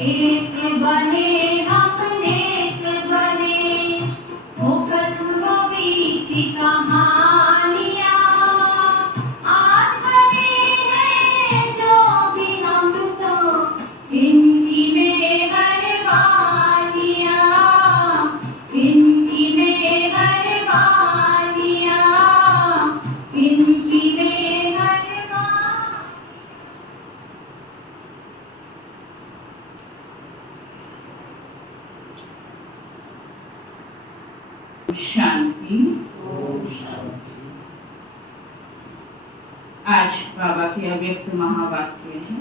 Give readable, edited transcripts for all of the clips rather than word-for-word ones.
एक बने हम नेक बने, मुफ्त मूवी की कहानियाँ आज बने हैं जो भी हम तो इनकी मेहरबानियाँ, इनकी मेहरबानियाँ, इनकी मेहरबानियाँ। शांति। आज बाबा के अव्यक्त महावाक्य है,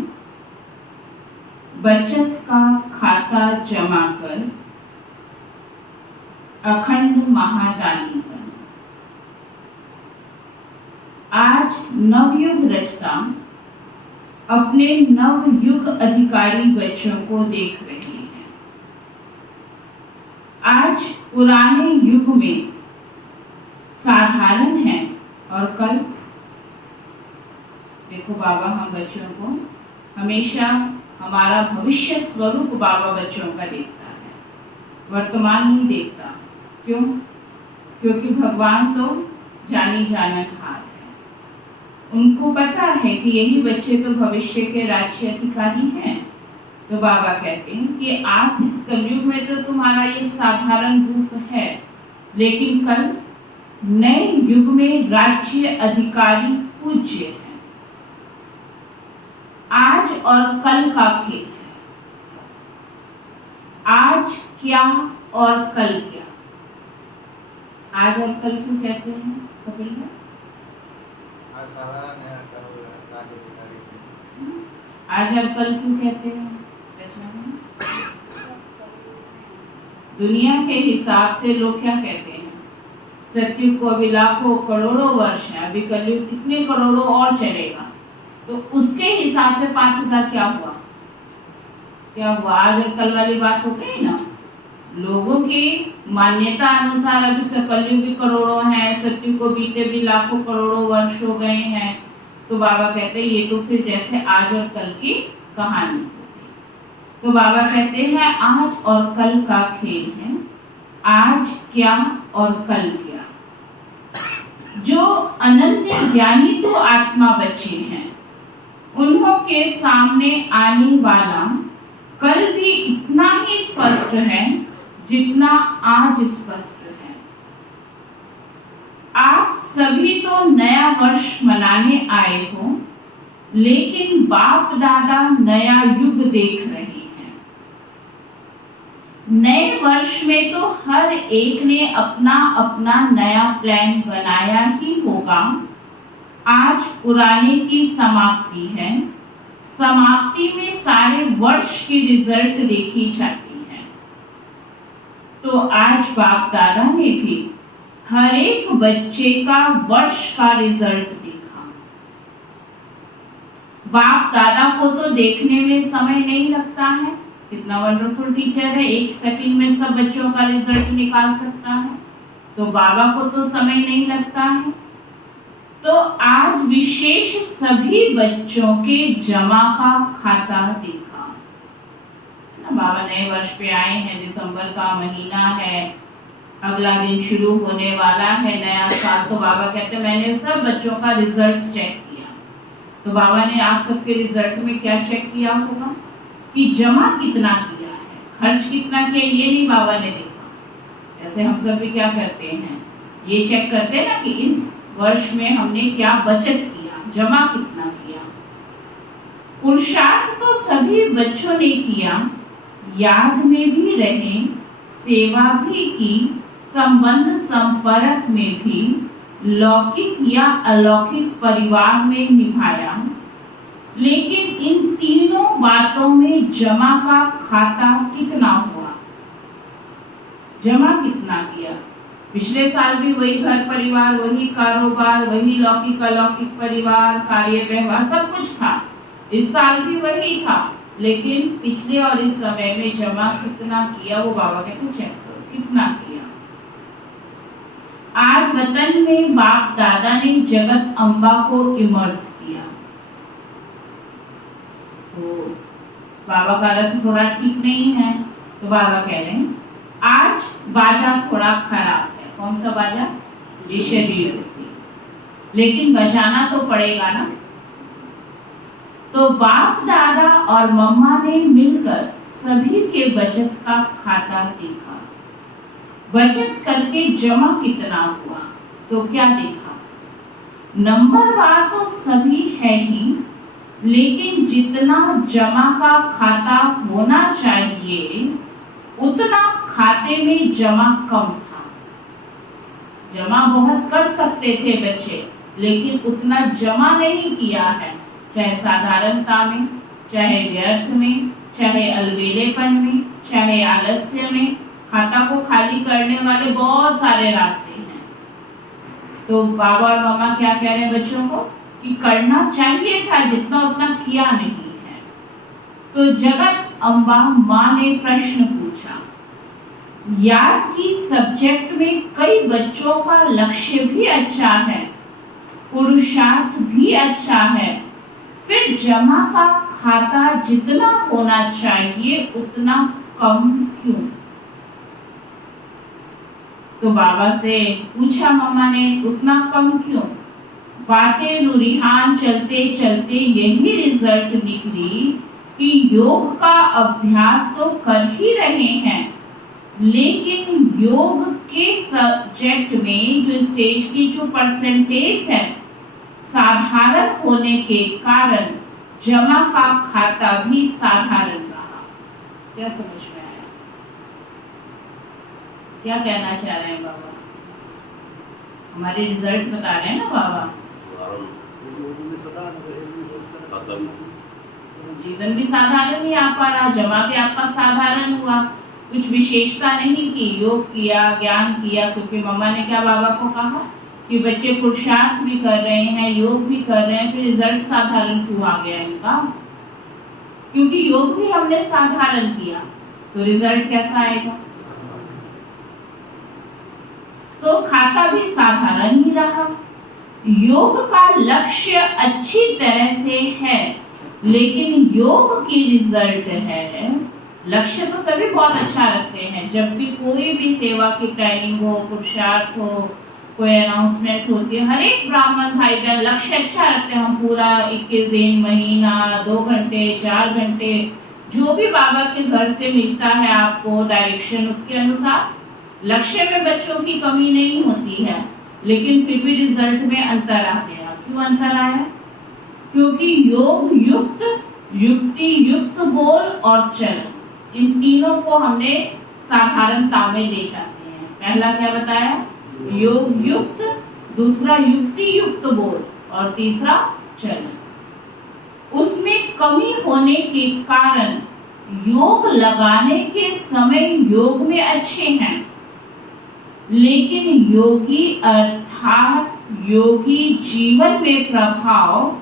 बचत का खाता जमा कर अखंड महादानी बन। आज नवयुग रचता अपने नवयुग अधिकारी बच्चों को देख रही है। आज पुराने युग में साधारण है और कल देखो बाबा हम बच्चों को हमेशा हमारा भविष्य स्वरूप बाबा बच्चों का देखता है, वर्तमान नहीं देखता। क्यों? क्योंकि भगवान तो जानी जाननहार है। उनको पता है कि यही बच्चे तो भविष्य के राज्य अधिकारी हैं। तो बाबा कहते हैं कि आप इस कलयुग में तो तुम्हारा ये साधारण रूप है, लेकिन कल नए युग में राज्य अधिकारी पूज्य है। आज और कल का खेल है। आज क्या और कल क्या। आज और कल क्यों कहते हैं कपिल भाई? आज और कल क्यों कहते हैं? दुनिया के हिसाब से लोग क्या कहते हैं? सतयुग को अभी लाखों करोड़ों वर्ष है, अभी कलयुग कितने करोड़ों और चलेगा, तो उसके हिसाब से 5000 क्या हुआ? क्या हुआ? आज और कल वाली बात हो गई ना। लोगों की मान्यता अनुसार अभी कलयुग भी करोड़ों है, सतयुग को बीते भी लाखों करोड़ों वर्ष हो गए हैं। तो बाबा कहते हैं ये तो फिर जैसे आज और कल की कहानी। तो बाबा कहते हैं आज और कल का खेल है। आज क्या और कल क्या। जो अनन्य ज्ञानी तो आत्मा बच्चे हैं, उन्हों के सामने आने वाला कल भी इतना ही स्पष्ट है जितना आज स्पष्ट है। आप सभी तो नया वर्ष मनाने आए हो, लेकिन बाप दादा नया युग देख रहे हैं। नए वर्ष में तो हर एक ने अपना अपना नया प्लान बनाया ही होगा। आज पुराने की समाप्ति है। समाप्ति में सारे वर्ष की रिजल्ट देखी जाती है। तो आज बाप दादा ने भी हर एक बच्चे का वर्ष का रिजल्ट देखा। बाप दादा को तो देखने में समय नहीं लगता है, कितना वंडरफुल टीचर है, 1 सेकंड में सब बच्चों का रिजल्ट निकाल सकता है। तो बाबा को तो समय नहीं लगता है। तो आज विशेष सभी बच्चों के जमा का खाता देखा ना। बाबा नए वर्ष पे आए हैं, दिसंबर का महीना है, अगला दिन शुरू होने वाला है नया साल। तो बाबा कहते हैं मैंने सब बच्चों का रिजल्ट चेक किया। तो बाबा ने आप सबके रिजल्ट में क्या चेक किया होगा कि जमा कितना किया है, खर्च कितना किया, ये नहीं बाबा ने देखा। ऐसे हम सब भी क्या करते हैं, ये चेक करते हैं ना कि इस वर्ष में हमने क्या बचत किया, जमा कितना किया। पुरुषार्थ तो सभी बच्चों ने किया, याद में भी रहे, सेवा भी की, संबंध संपर्क में भी, लौकिक या अलौकिक परिवार में निभाया। लेकिन इन तीनों बातों में जमा का खाता कितना हुआ, जमा कितना किया। पिछले साल भी वही घर परिवार, वही कारोबार, वही लौकिक अलौकिक परिवार, कार्य व्यवहार सब कुछ था। इस साल भी वही था, लेकिन पिछले और इस समय में जमा कितना किया वो बाबा कहते हैं चेक करो कितना किया। आज वतन में बाप दादा ने जगत अम्बा को इमर्स किया। तो बाबा का रथ थोड़ा ठीक नहीं है, तो बाबा कह रहे हैं आज बाजा थोड़ा खराब है। कौन सा बाजा? ये शरीर, लेकिन बजाना तो पड़ेगा ना। तो बाप दादा और मम्मा ने मिलकर सभी के बचत का खाता देखा। बचत करके जमा कितना हुआ, तो क्या देखा? नंबरवार तो सभी है ही, लेकिन जितना जमा का खाता होना चाहिए उतना खाते में जमा कम था। जमा बहुत कर सकते थे बच्चे, लेकिन उतना जमा नहीं किया है, चाहे साधारणता में, चाहे व्यर्थ में, चाहे अलबेलेपन में, चाहे आलस्य में। खाता को खाली करने वाले बहुत सारे रास्ते हैं। तो बाबा और मम्मा क्या कह रहे हैं बच्चों को कि करना चाहिए था जितना, उतना किया नहीं है। तो जगत अम्बा माँ ने प्रश्न पूछा, याद की सब्जेक्ट में कई बच्चों का लक्ष्य भी अच्छा है, पुरुषार्थ भी अच्छा है, फिर जमा का खाता जितना होना चाहिए उतना कम क्यों? तो बाबा से पूछा मम्मा ने, उतना कम क्यों? बातें रुरिहान चलते चलते यही रिजल्ट निकली कि योग का अभ्यास तो कर ही रहे हैं, लेकिन योग के सब्जेक्ट में जो स्टेज की जो परसेंटेज है साधारण होने के कारण जमा का खाता भी साधारण रहा। क्या समझ में आया? क्या कहना चाह रहे हैं बाबा? हमारे रिजल्ट बता रहे हैं ना बाबा। जीवन भी साधारण ही आ पा रहा, जमा भी आपका साधारण हुआ, कुछ विशेषता नहीं की। योग किया, ज्ञान किया, क्योंकि मम्मा ने क्या बाबा को कहा कि बच्चे पुरुषार्थ भी कर रहे हैं, योग भी कर रहे हैं, फिर रिजल्ट साधारण क्यों आ गया इनका? क्योंकि योग भी हमने साधारण किया, तो रिजल्ट कैसा आएगा? तो खाता भी साधारण ही रहा। योग का लक्ष्य अच्छी तरह से है, लेकिन योग की रिजल्ट है, लक्ष्य तो सभी बहुत अच्छा रखते हैं। जब भी कोई भी सेवा की ट्रेनिंग हो, पुरुषार्थ हो, कोई अनाउंसमेंट होती है, हर एक ब्राह्मण भाई बहन लक्ष्य अच्छा रखते हैं। हम पूरा 21 दिन, महीना, 2 घंटे, 4 घंटे, जो भी बाबा के घर से मिलता है आपको डायरेक्शन, उसके अनुसार लक्ष्य में बच्चों की कमी नहीं होती है, लेकिन फिर भी रिजल्ट में अंतर आ गया। क्यों अंतर आया? क्योंकि योग युक्त, युक्ति युक्त बोल और चलन, इन तीनों को हमने साधारणता में ले जाते हैं। पहला क्या बताया? योग युक्त, दूसरा युक्ति युक्त बोल और तीसरा चलन। उसमें कमी होने के कारण योग लगाने के समय योग में अच्छे हैं, लेकिन योगी अर्थात योगी जीवन में प्रभाव,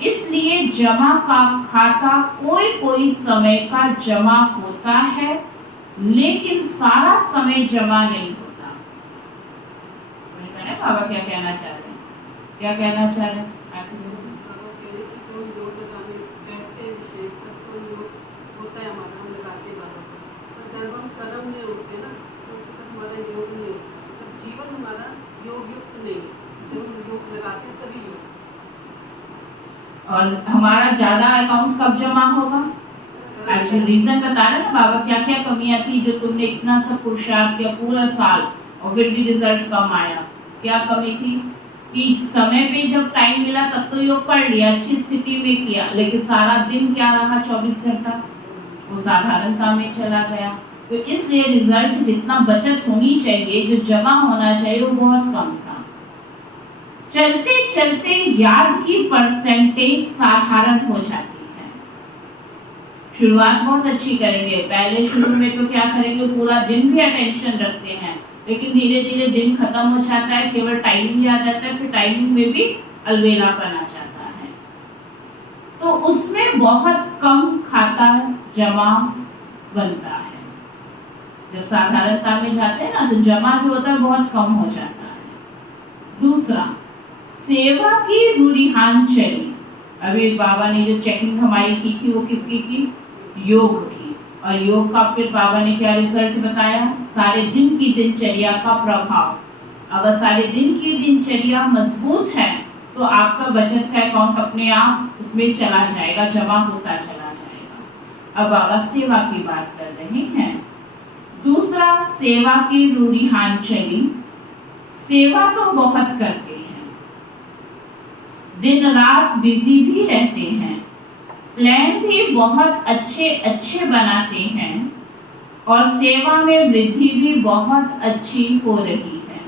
इसलिए जमा का खाता कोई कोई समय का जमा होता है, लेकिन सारा समय जमा नहीं होता। बाबा क्या कहना चाह रहे हैं? क्या कहना चाह रहे हैं? जीवन हमारा योग युक्त नहीं, योग लगाते तभी योग। और हमारा ज्यादा अकाउंट कब जमा होगा? अच्छा, रीजन बता रहे ना बाबा, क्या क्या कमियां थी जो तुमने इतना सब पुरुषार्थ किया पूरा साल और फिर भी रिजल्ट कम आया। क्या कमी थी? कि समय पे जब टाइम मिला तब तो योग पढ़ लिया, अच्छी स्थिति में किया, लेकिन सारा दिन क्या रहा? 24 घंटा वो साधारणता में चला गया। तो इसलिए रिजल्ट जितना बचत होनी चाहिए, जो जमा होना चाहिए, वो बहुत कम था। चलते चलते याद की परसेंटेज साधारण हो जाती है। शुरुआत बहुत अच्छी करेंगे, पहले शुरू में तो क्या करेंगे, पूरा दिन भी अटेंशन रखते हैं, लेकिन धीरे धीरे दिन खत्म हो जाता है, केवल टाइमिंग याद आता है, फिर टाइमिंग में भी अलबेलापन आ जाता है। तो उसमें बहुत कम खाता जमा बनता है। जब साधारणता में जाते हैं ना, तो जमा जो होता है बहुत कम हो जाता है। दूसरा, सेवा की रूढ़िहान चली। अभी बाबा ने जो चेकिंग हमारी की थी वो किसकी की? योग की। और योग का फिर बाबा ने क्या रिजल्ट बताया, सारे दिन की दिनचर्या का प्रभाव। अगर सारे दिन की दिनचर्या मजबूत है तो आपका बचत का अकाउंट अपने आप उसमें चला जाएगा, जमा होता चला जाएगा। अब बाबा सेवा की बात कर रहे हैं। दूसरा, सेवा की रूढ़िहांचली। सेवा तो बहुत करते हैं, दिन रात बिजी भी रहते हैं, प्लान भी बहुत अच्छे अच्छे बनाते हैं और सेवा में वृद्धि भी बहुत अच्छी हो रही है।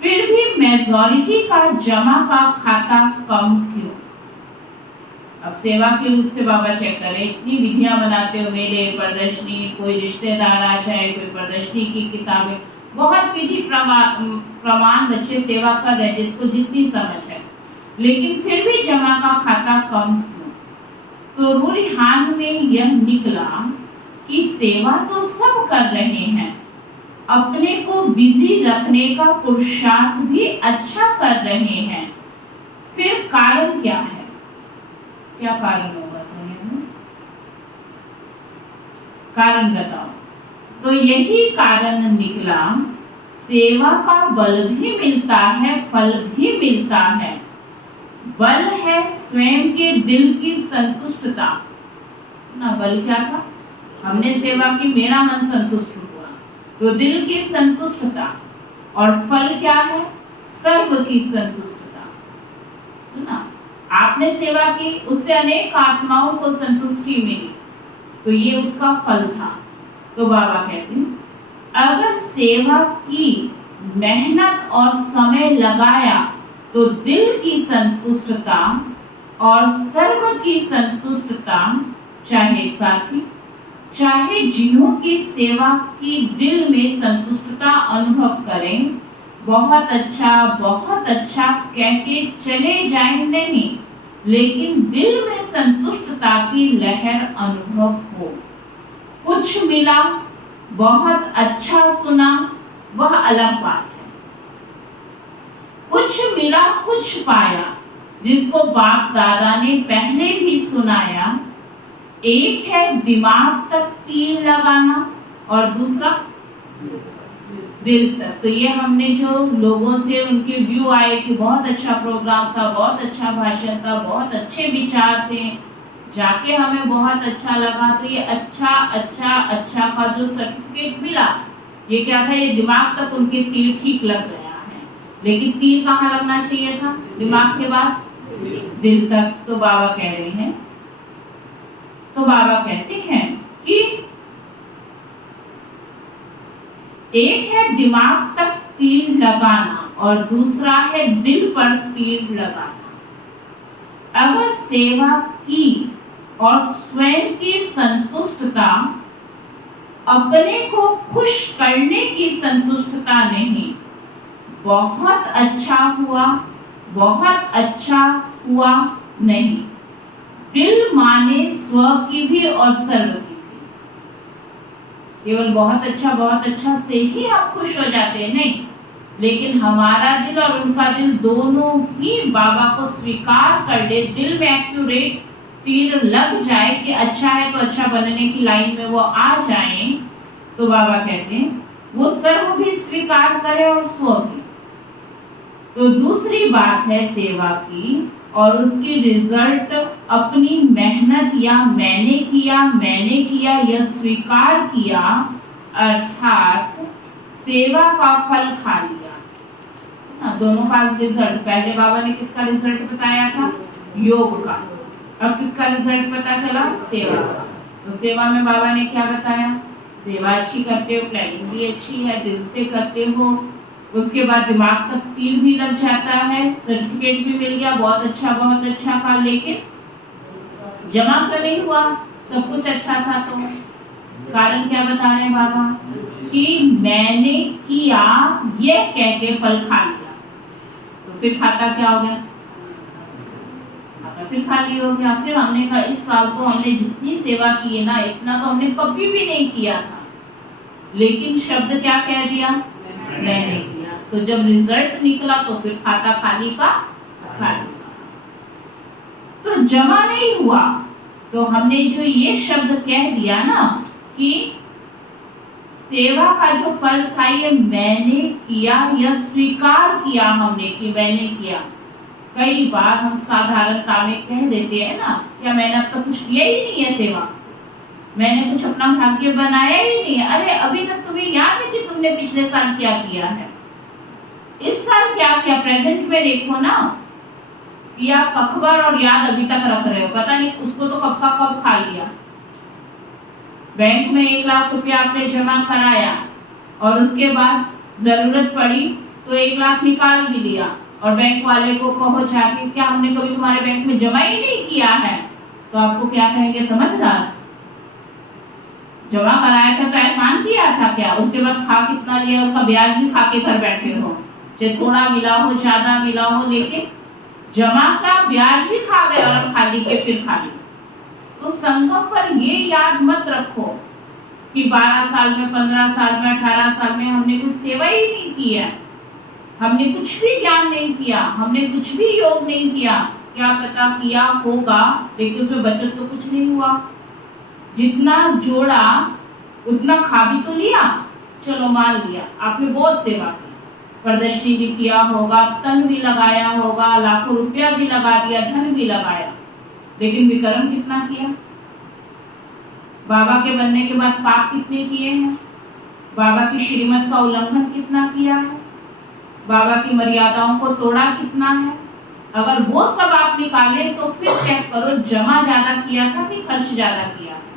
फिर भी मेजॉरिटी का जमा का खाता कम क्यों? अब सेवा के रूप से बाबा चेक करें, इतनी विधियां बनाते हो, मेले, प्रदर्शनी, कोई रिश्तेदार आ जाए, कोई प्रदर्शनी की किताबें, बहुत विधि प्रमाण बच्चे सेवा कर रहे हैं जिसको जितनी समझ है, लेकिन फिर भी जमा का खाता कम क्यों? तो रूढ़िहान में यह निकला कि सेवा तो सब कर रहे हैं, अपने को बिजी रखने का पुरुषार्थ भी अच्छा कर रहे हैं, फिर कारण क्या है? क्या कारण होगा सुनिए, कारण बताओ। तो यही कारण निकला, सेवा का बल भी मिलता है, फल भी मिलता है। बल है स्वयं के दिल की संतुष्टता ना। बल क्या था? हमने सेवा की, मेरा मन संतुष्ट हुआ, तो दिल की संतुष्टता। और फल क्या है? सर्व की संतुष्टता ना। आपने सेवा की, उससे अनेक आत्माओं को संतुष्टि मिली, तो ये उसका फल था। तो बाबा कहते हैं, अगर सेवा की, मेहनत और समय लगाया तो दिल की संतुष्टता और सर्व की संतुष्टता, चाहे साथी चाहे जिन्हों की सेवा की दिल में संतुष्टता अनुभव करें, बहुत अच्छा कह के चले जाएं नहीं, लेकिन दिल में संतुष्टता की लहर अनुभव हो। कुछ मिला, बहुत अच्छा सुना, वह अलग बात है। कुछ मिला कुछ पाया, जिसको बाप दादा ने पहले भी सुनाया। एक है दिमाग तक तीर लगाना और दूसरा दिल तक। तो ये हमने जो लोगों से उनके व्यू आए कि बहुत अच्छा प्रोग्राम था, बहुत अच्छा भाषण था, बहुत अच्छे विचार थे, जाके हमें बहुत अच्छा लगा। तो ये अच्छा का जो सर्टिफिकेट मिला, ये क्या था? ये दिमाग तक उनके तीर ठीक लग गया है। लेकिन तीर कहाँ लगना चाहिए था? दिमाग के बाद दिल तक। तो बाबा कह रहे हैं, तो बाबा कहते हैं कि एक है दिमाग तक तीर लगाना और दूसरा है दिल पर तीर लगाना। अगर सेवा की और स्वयं की संतुष्टता, अपने को खुश करने की संतुष्टता नहीं, बहुत अच्छा हुआ नहीं, दिल माने स्व की भी और सर्व की भी। केवल बहुत अच्छा से ही हम खुश हो जाते हैं, नहीं, लेकिन हमारा दिल और उनका दिल दोनों ही बाबा को स्वीकार कर ले, दिल में एक्यूरेट तीर लग जाए कि अच्छा है तो अच्छा बनने की लाइन में वो आ जाए, तो बाबा कहते हैं वो सर्व भी स्वीकार करे और स्व भी। तो दूसरी बात है सेवा की और उसकी रिजल्ट अपनी मेहनत या मैंने किया यह स्वीकार किया, अर्थात सेवा का फल खा लिया। दोनों का रिजल्ट, पहले बाबा ने किसका रिजल्ट बताया था? योग का। अब किसका रिजल्ट पता चला? सेवा का। तो सेवा में बाबा ने क्या बताया? सेवा अच्छी करते हो, प्लानिंग भी अच्छी है, दिल से करते हो, उसके बाद दिमाग तक तीर भी लग जाता है, सर्टिफिकेट भी मिल गया, बहुत अच्छा का, लेकिन जमा तो नहीं हुआ, सब कुछ अच्छा था। तो कारण क्या बता रहे हैं बाबा? कि मैंने किया ये कह के फल खा लिया, तो फिर खाता क्या हो गया? खाता फिर खाली हो गया। फिर हमने कहा इस साल तो हमने जितनी सेवा की है ना, इतना तो हमने कभी भी नहीं किया था, लेकिन शब्द क्या कह दिया? मैंने किया। तो जब रिजल्ट निकला तो फिर खाता खाली का खाली का। तो जमा नहीं हुआ, तो हमने जो ये शब्द कह दिया ना कि सेवा का जो फल था ये मैंने किया, यह स्वीकार किया हमने कि मैंने किया। कई बार हम साधारणता में कह देते हैं ना, क्या मैंने अब तक कुछ किया ही नहीं है सेवा, मैंने कुछ अपना भाग्य बनाया ही नहीं है। अरे अभी तक तुम्हें याद है कि तुमने पिछले साल क्या किया है, इस साल क्या किया, प्रेजेंट में देखो ना कि आप अखबार और याद अभी तक रख रहे हो, पता नहीं उसको तो कब का कब खा लिया। बैंक में 1 लाख रुपया आपने जमा कराया और उसके बाद जरूरत पड़ी तो 1 लाख निकाल भी लिया और बैंक वाले को कहो जाके क्या हमने कभी तुम्हारे बैंक में जमा ही नहीं किया है, तो आपको क्या कहेंगे, समझदार, जमा कराया था तो एहसान किया था क्या, उसके बाद खा कितना लिया, उसका ब्याज भी खा के घर बैठे हो, चाहे थोड़ा मिला हो ज्यादा मिला हो, लेकिन जमा का ब्याज भी खा गए और खाली के फिर खाली। तो संगम पर ये याद मत रखो कि 12 साल में, 15 साल में, 18 साल में हमने कुछ सेवा ही नहीं की है, हमने कुछ भी ज्ञान नहीं किया, हमने कुछ भी योग नहीं किया। क्या पता किया होगा लेकिन उसमें बचत तो कुछ नहीं हुआ, जितना जोड़ा उतना खा भी तो लिया, चलो मान लिया आपने बहुत सेवा की, प्रदर्शनी भी किया होगा, तन भी लगाया होगा, लाखों रुपया भी लगा दिया, धन भी लगाया, लेकिन विक्रम कितना किया, बाबा के बनने के बाद पाप कितने किए हैं, बाबा की श्रीमत का उल्लंघन कितना किया है, बाबा की मर्यादाओं को तोड़ा कितना है। अगर वो सब आप निकाले तो फिर चेक करो जमा ज्यादा किया था कि खर्च ज्यादा किया है।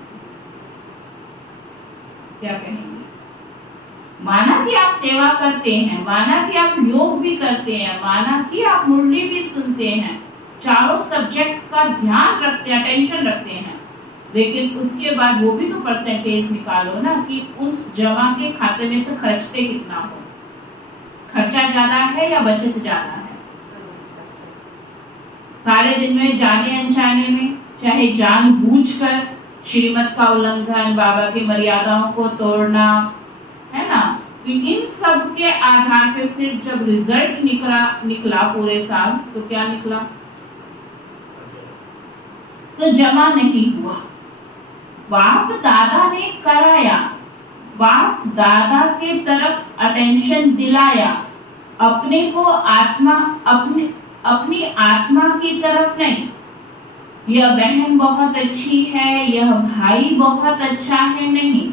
क्या कहेंगे? माना कि आप सेवा करते हैं, माना कि आप योग भी करते हैं, माना कि आप मुरली भी सुनते हैं, चारों सब्जेक्ट का ध्यान रखते हैं, अटेंशन रखते हैं, लेकिन उसके बाद वो भी तो परसेंटेज निकालो ना कि उस जमा के खाते में से खर्चते कितना हो, खर्चा ज्यादा है या बचत ज्यादा है। सारे दिन में जाने अनजाने में, चाहे जानबूझकर श्रीमत का उल्लंघन, बाबा की मर्यादाओं को तोड़ना, है ना, तो इन सब के आधार पे फिर जब रिजल्ट निकला पूरे साल तो क्या निकला, तो जमा नहीं हुआ। बाप दादा ने कराया, बाप दादा के तरफ अटेंशन दिलाया, अपने को अपनी आत्मा की तरफ नहीं, यह बहन बहुत अच्छी है, यह भाई बहुत अच्छा है, नहीं,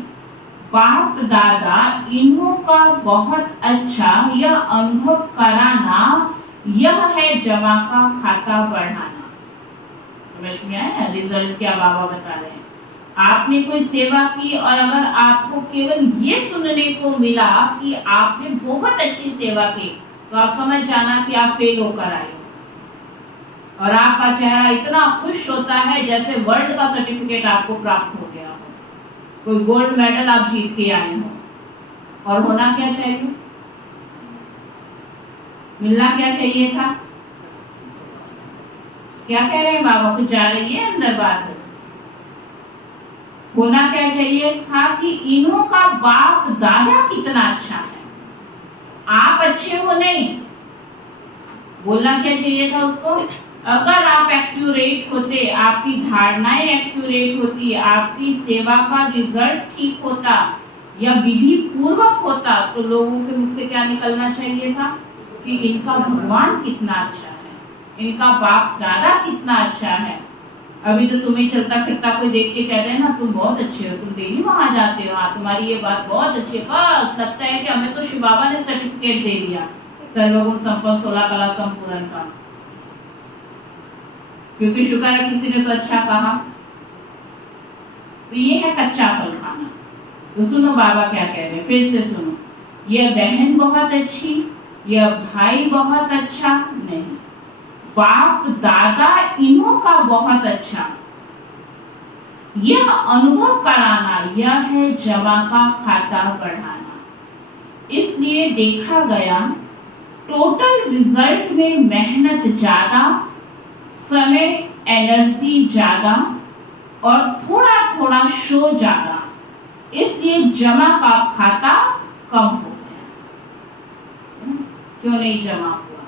बाप दादा इन्हों का बहुत अच्छा यह अनुभव कराना, यह है जमा का खाता बढ़ाना। समझ में आया रिजल्ट क्या बाबा बता रहे हैं। आपने कोई सेवा की और अगर आपको केवल ये सुनने को मिला कि आपने बहुत अच्छी सेवा की, तो आप समझ जाना कि आप फेल होकर आए हो और आपका चेहरा इतना खुश होता है जैसे वर्ल्ड का सर्टिफिकेट आपको प्राप्त हो गया हो, कोई गोल्ड मेडल आप जीत के आए हो। और होना क्या चाहिए, मिलना क्या चाहिए था, क्या कह रहे हैं बाबा, कुछ जा रही है अंदर बात। होना क्या चाहिए था कि इन्हों का बाप दादा कितना अच्छा है, आप अच्छे हो नहीं, बोलना क्या चाहिए था उसको। अगर आप एक्यूरेट होते, आपकी धारणाएं एक्यूरेट होती, आपकी सेवा का रिजल्ट ठीक होता या विधि पूर्वक होता, तो लोगों के मुख से क्या निकलना चाहिए था कि इनका भगवान कितना अच्छा है, इनका बाप दादा कितना अच्छा है। अभी तो तुम्हें चलता फिरता कोई देख के कहते हैं ना तुम बहुत अच्छे हो, तुम डेली वहां जाते हो, हाँ तुम्हारी ये बात बहुत अच्छी है, बस लगता है कि हमें तो शिव बाबा ने सर्टिफिकेट दे दिया सर्वगुण संपन्न 16 कला संपूर्ण का, क्योंकि शुक्र है किसी ने तो अच्छा कहा। तो ये है कच्चा फल खाना। तो सुनो बाबा क्या कह रहे हैं, फिर से सुनो, यह बहन बहुत अच्छी, यह भाई बहुत अच्छा, नहीं, बाप दादा इन्हों का बहुत अच्छा, यह अनुभव कराना, यह है जमा का खाता बढ़ाना। इसलिए देखा गया टोटल रिजल्ट में मेहनत ज्यादा, समय एनर्जी ज्यादा और थोड़ा थोड़ा शो ज्यादा, इसलिए जमा का खाता कम हो गया। क्यों नहीं जमा हुआ?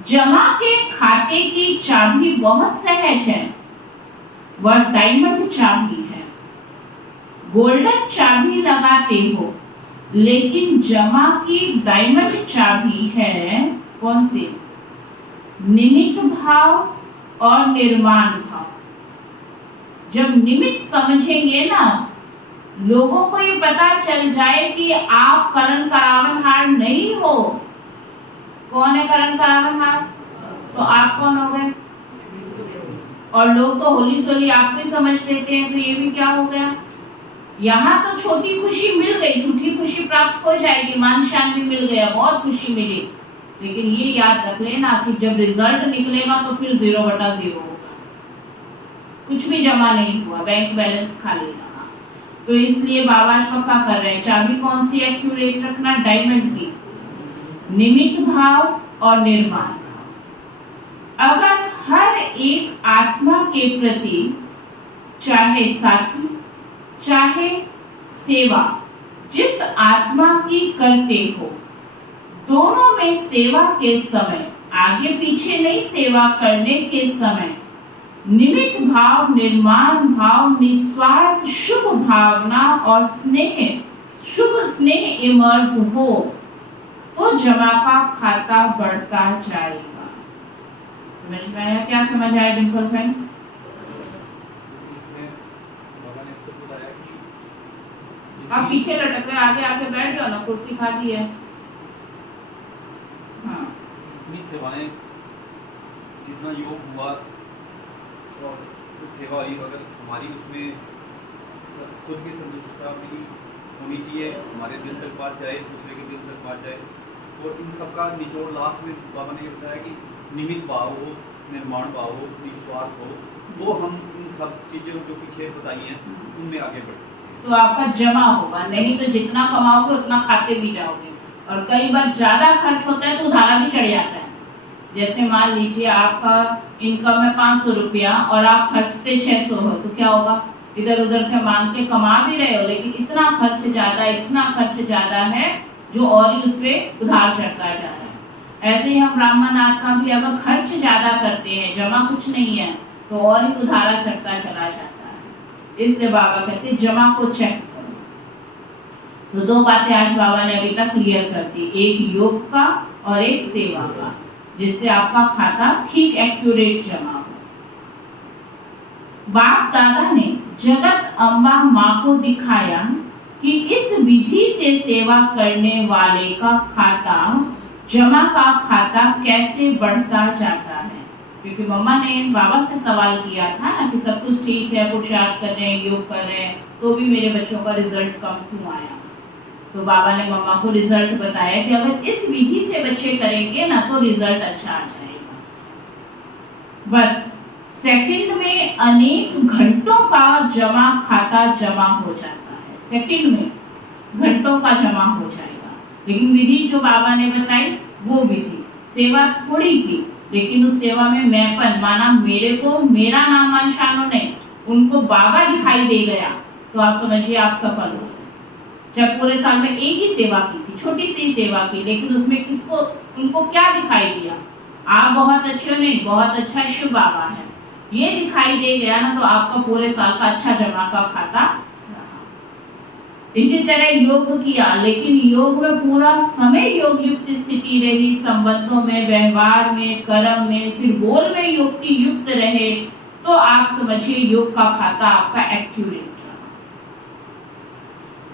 जमा के खाते की चाबी बहुत सहज है, वह डायमंड चाबी है। गोल्डन चाबी लगाते हो, लेकिन जमा की डायमंड चाबी है कौन सी? निमित्त भाव और निर्माण भाव। जब निमित्त समझेंगे ना, लोगों को ये पता चल जाए कि आप करण करावनहार नहीं हो। कौन है करण करावनहार? तो आप कौन हो गए? और लोग तो होली सोली आपको ही समझ लेते हैं, तो ये भी क्या हो गया? यहाँ तो छोटी खुशी मिल गई, झूठी खुशी प्राप्त हो जाएगी, मान शान भी मिल गया, बहुत खुशी मिली, लेकिन ये याद रख लेना कि जब रिजल्ट निकलेगा तो फिर 0/0 होगा, कुछ भी जमा नहीं हुआ, बैंक बैलेंस खाली रहा। तो इसलिए बाबा पक्का कर रहे हैं, चाबी कौन सी एक्यूरेट रखना? डायमंड की, निमित्त भाव और निर्माण भाव। अगर हर एक आत्मा के प्रति, चाहे साथी चाहे सेवा, जिस आत्मा की करते हो, दोनों में सेवा के समय, आगे पीछे नहीं, सेवा करने के समय निमित्त भाव, निर्माण भाव, निस्वार्थ शुभ भावना और स्नेह, शुभ स्नेह इमर्ज हो, तो जमा का खाता बढ़ता जाएगा। समझ में आया? क्या समझ आया डिम्पल फ्रेंड? आप पीछे लटक रहे, आगे आके बैठ जाओ ना, कुर्सी खाली है। हाँ, इतनी सेवाएं, जितना योग हुआ और सेवा हुई, अगर हमारी उसमें खुद की संतुष्टता भी होनी चाहिए, हमारे दिल तक बात जाए, दूसरे के दिल तक बात जाए, और इन सब का निचोड़ लास्ट में बाबा ने बताया कि निमित्त भाव हो, निर्माण भाव हो, निस्वार्थ हो, तो हम इन सब चीज़ों जो पीछे बताई हैं उनमें आगे बढ़ सकते हैं। तो आपका जमा होगा, नहीं तो जितना कमाओगे उतना खाते भी जाओगे, और कई बार ज्यादा खर्च होता है तो उधारा भी चढ़ जाता है। जैसे मान लीजिए आपका इनकम है 500 रुपया और आप खर्चते 600 हो, तो क्या होगा? इधर उधर से मांग के कमा भी रहे हो, लेकिन इतना खर्च ज्यादा, इतना खर्च ज्यादा है जो और ही उस पर उधार चढ़ता जा रहा है। ऐसे ही हम ब्राह्मण आत्मा भी अगर खर्च ज्यादा करते हैं, जमा कुछ नहीं है, तो और ही उधारा चढ़ता चला जाता है। इसलिए बाबा कहते हैं जमा को चेक करो। तो दो बातें आज बाबा ने अभी तक क्लियर कर दी, एक योग का और एक सेवा का, जिससे आपका खाता ठीक एक्यूरेट जमा हो। बाप दादा ने जगत अम्बा माँ को दिखाया कि इस विधि से सेवा करने वाले का खाता, जमा का खाता कैसे बढ़ता जाता है। क्योंकि मम्मा ने बाबा से सवाल किया था ना कि सब कुछ ठीक है, पुरुषार्थ कर रहे हैं, योग कर रहे हैं, तो भी मेरे बच्चों का रिजल्ट कम क्यों आया। तो बाबा ने मम्मा को रिजल्ट बताया कि अगर इस विधि से बच्चे करेंगे ना तो रिजल्ट अच्छा आ जाएगा। बस सेकंड में अनेक घंटों का जमा खाता जमा हो जाता है, सेकंड में घंटों का जमा हो जाएगा। लेकिन विधि जो बाबा ने बताई वो विधि, सेवा थोड़ी की, लेकिन उस सेवा में मैंपन, माना मेरे को मेरा नाम मान शानो नहीं, उनको बाबा दिखाई दे गया, तो आप समझिए आप सफल हो। जब पूरे साल में एक ही सेवा की थी, छोटी सी सेवा की, लेकिन उसमें किसको, उनको क्या दिखाई दिया? आप बहुत अच्छे हो, नहीं बहुत अच्छा शिव बाबा है, ये दिखाई दे गया ना, तो आपका पूरे साल का अच्छा जमा का खाता रहा। इसी तरह योग किया, लेकिन योग में पूरा समय योग युक्त स्थिति रही, संबंधों में, व्यवहार में, कर्म में, फिर बोल में योग की युक्त रहे, तो आप समझिए योग का खाता आपका एक्यूरेट।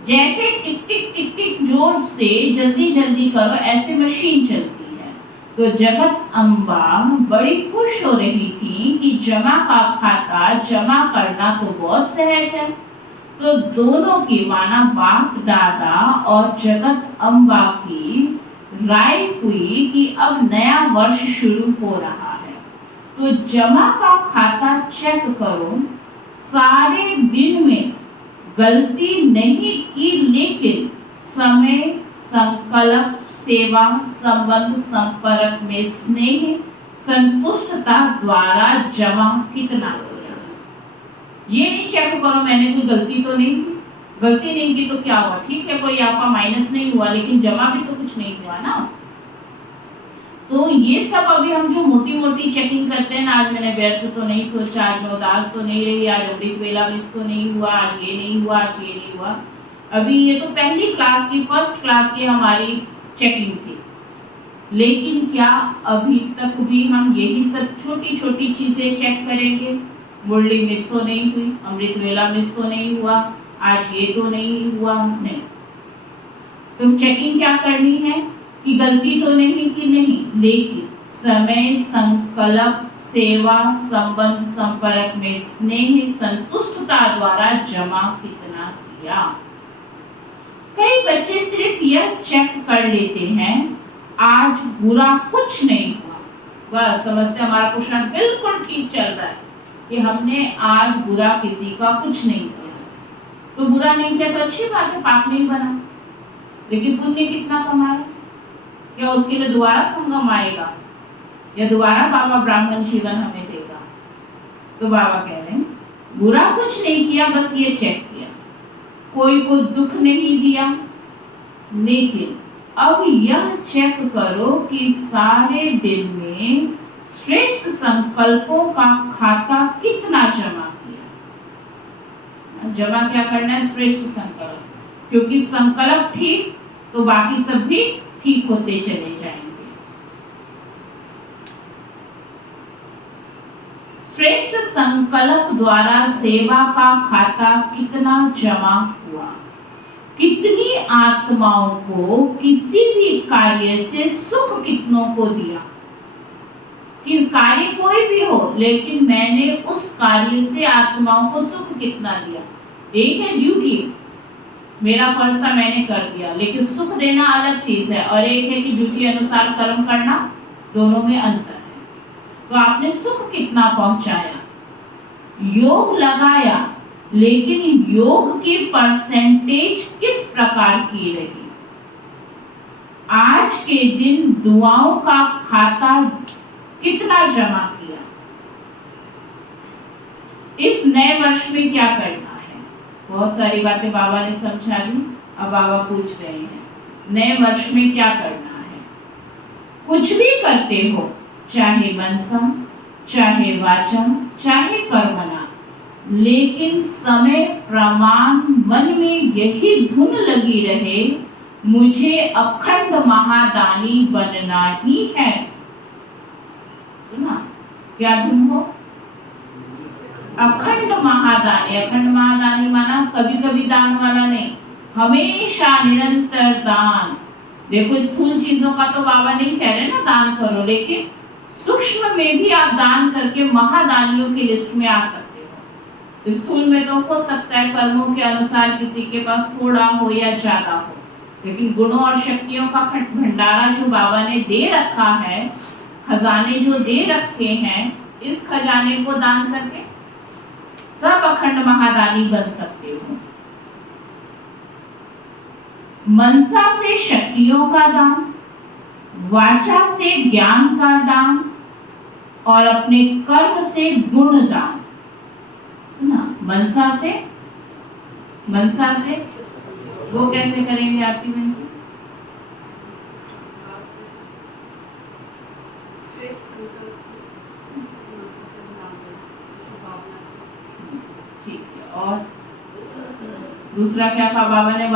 जैसे टिक टिक टिक टिक जोर से जल्दी जल्दी करो, ऐसे मशीन चलती है। तो जगत अम्बा बड़ी खुश हो रही थी कि जमा का खाता जमा करना तो बहुत सहज है। तो दोनों की, माना बाप दादा और जगत अम्बा की राय हुई कि अब नया वर्ष शुरू हो रहा है, तो जमा का खाता चेक करो। सारे दिन में गलती नहीं की, लेकिन समय, संकल्प, सेवा, संबंध, संपर्क में स्नेह, संतुष्टता द्वारा जमा कितना किया। ये नहीं चेक करो मैंने कोई गलती तो नहीं की, गलती नहीं की तो क्या हुआ, ठीक है कोई आपका माइनस नहीं हुआ, लेकिन जमा भी तो कुछ नहीं हुआ ना। तो ये सब अभी हम जो मोटी मोटी चेकिंग करते हैं ना, आज मैंने व्यर्थ तो नहीं सोचा, आज मैं उदास तो नहीं रही, आज अमृत वेला मिस तो नहीं हुआ, आज ये नहीं हुआ, आज ये नहीं हुआ। अभी ये तो पहली क्लास की, फर्स्ट क्लास की हमारी चेकिंग थी, लेकिन क्या अभी तक भी हम यही सब छोटी छोटी चीजें चेक करेंगे? मुरली मिस तो नहीं हुई, अमृत वेला मिस तो नहीं हुआ, आज ये तो नहीं हुआ। नहीं, तो चेकिंग क्या करनी है कि गलती तो नहीं की नहीं, लेकिन समय, संकल्प, सेवा, संबंध, संपर्क में स्नेह, संतुष्टता द्वारा जमा कितना किया। कई बच्चे सिर्फ यह चेक कर लेते हैं आज बुरा कुछ नहीं हुआ, बस समझते हमारा क्वेश्चन बिल्कुल ठीक चल रहा है कि हमने आज बुरा किसी का कुछ नहीं किया। तो बुरा नहीं किया तो अच्छी बात है, पाप नहीं बना, लेकिन पुण्य कितना कमाया? क्या उसके लिए दोबारा संगम आएगा या दोबारा बाबा ब्राह्मण जीवन हमें देगा? तो बाबा कह रहे हैं बुरा कुछ नहीं किया, बस ये चेक किया, कोई को दुख नहीं दिया, लेकिन अब यह चेक करो कि सारे दिन में श्रेष्ठ संकल्पों का खाता कितना जमा किया। जमा क्या करना है? श्रेष्ठ संकल्प, क्योंकि संकल्प ठीक तो बाकी सब भी ठीक होते चले जाएंगे। श्रेष्ठ संकल्प द्वारा सेवा का खाता कितना जमा हुआ, कितनी आत्माओं को किसी भी कार्य से सुख कितनों को दिया, कि कार्य कोई भी हो लेकिन मैंने उस कार्य से आत्माओं को सुख कितना दिया। एक है ड्यूटी, मेरा फर्ज था मैंने कर दिया, लेकिन सुख देना अलग चीज है, और एक है कि ड्यूटी अनुसार कर्म करना, दोनों में अंतर है। तो आपने सुख कितना पहुंचाया, योग लगाया, लेकिन योग की परसेंटेज किस प्रकार की रही? आज के दिन दुआओं का खाता कितना जमा किया? इस नए वर्ष में क्या करना है? बहुत सारी बातें बाबा ने समझा दी, अब बाबा पूछ रहे हैं नए वर्ष में क्या करना है? कुछ भी करते हो, चाहे मनसा, चाहे वाचा, चाहे कर्मणा, लेकिन समय प्रमाण मन में यही धुन लगी रहे, मुझे अखंड महादानी बनना ही है। ना क्या धुन हो? अखंड महादानी। अखंड महादानी माना कभी कभी दान वाला नहीं, हमेशा निरंतर दान। देखो स्थूल चीजों का तो बाबा नहीं कह रहे ना दान करो, लेकिन सूक्ष्म में भी आप दान करके महादानियों की लिस्ट में आ सकते हो। स्थूल में तो हो सकता है कर्मों के अनुसार किसी के पास थोड़ा हो या ज्यादा हो, लेकिन गुणों और शक्तियों का भंडारा जो बाबा ने दे रखा है, खजाने जो दे रखे हैं, इस खजाने को दान करके सब अखंड महादानी बन सकते हो। मनसा से शक्तियों का दान, वाचा से ज्ञान का दान, और अपने कर्म से गुण दान। ना मनसा से वो कैसे करेंगे आपकी बहन जी? ठीक है, और दूसरा क्या कहा बाबा ने?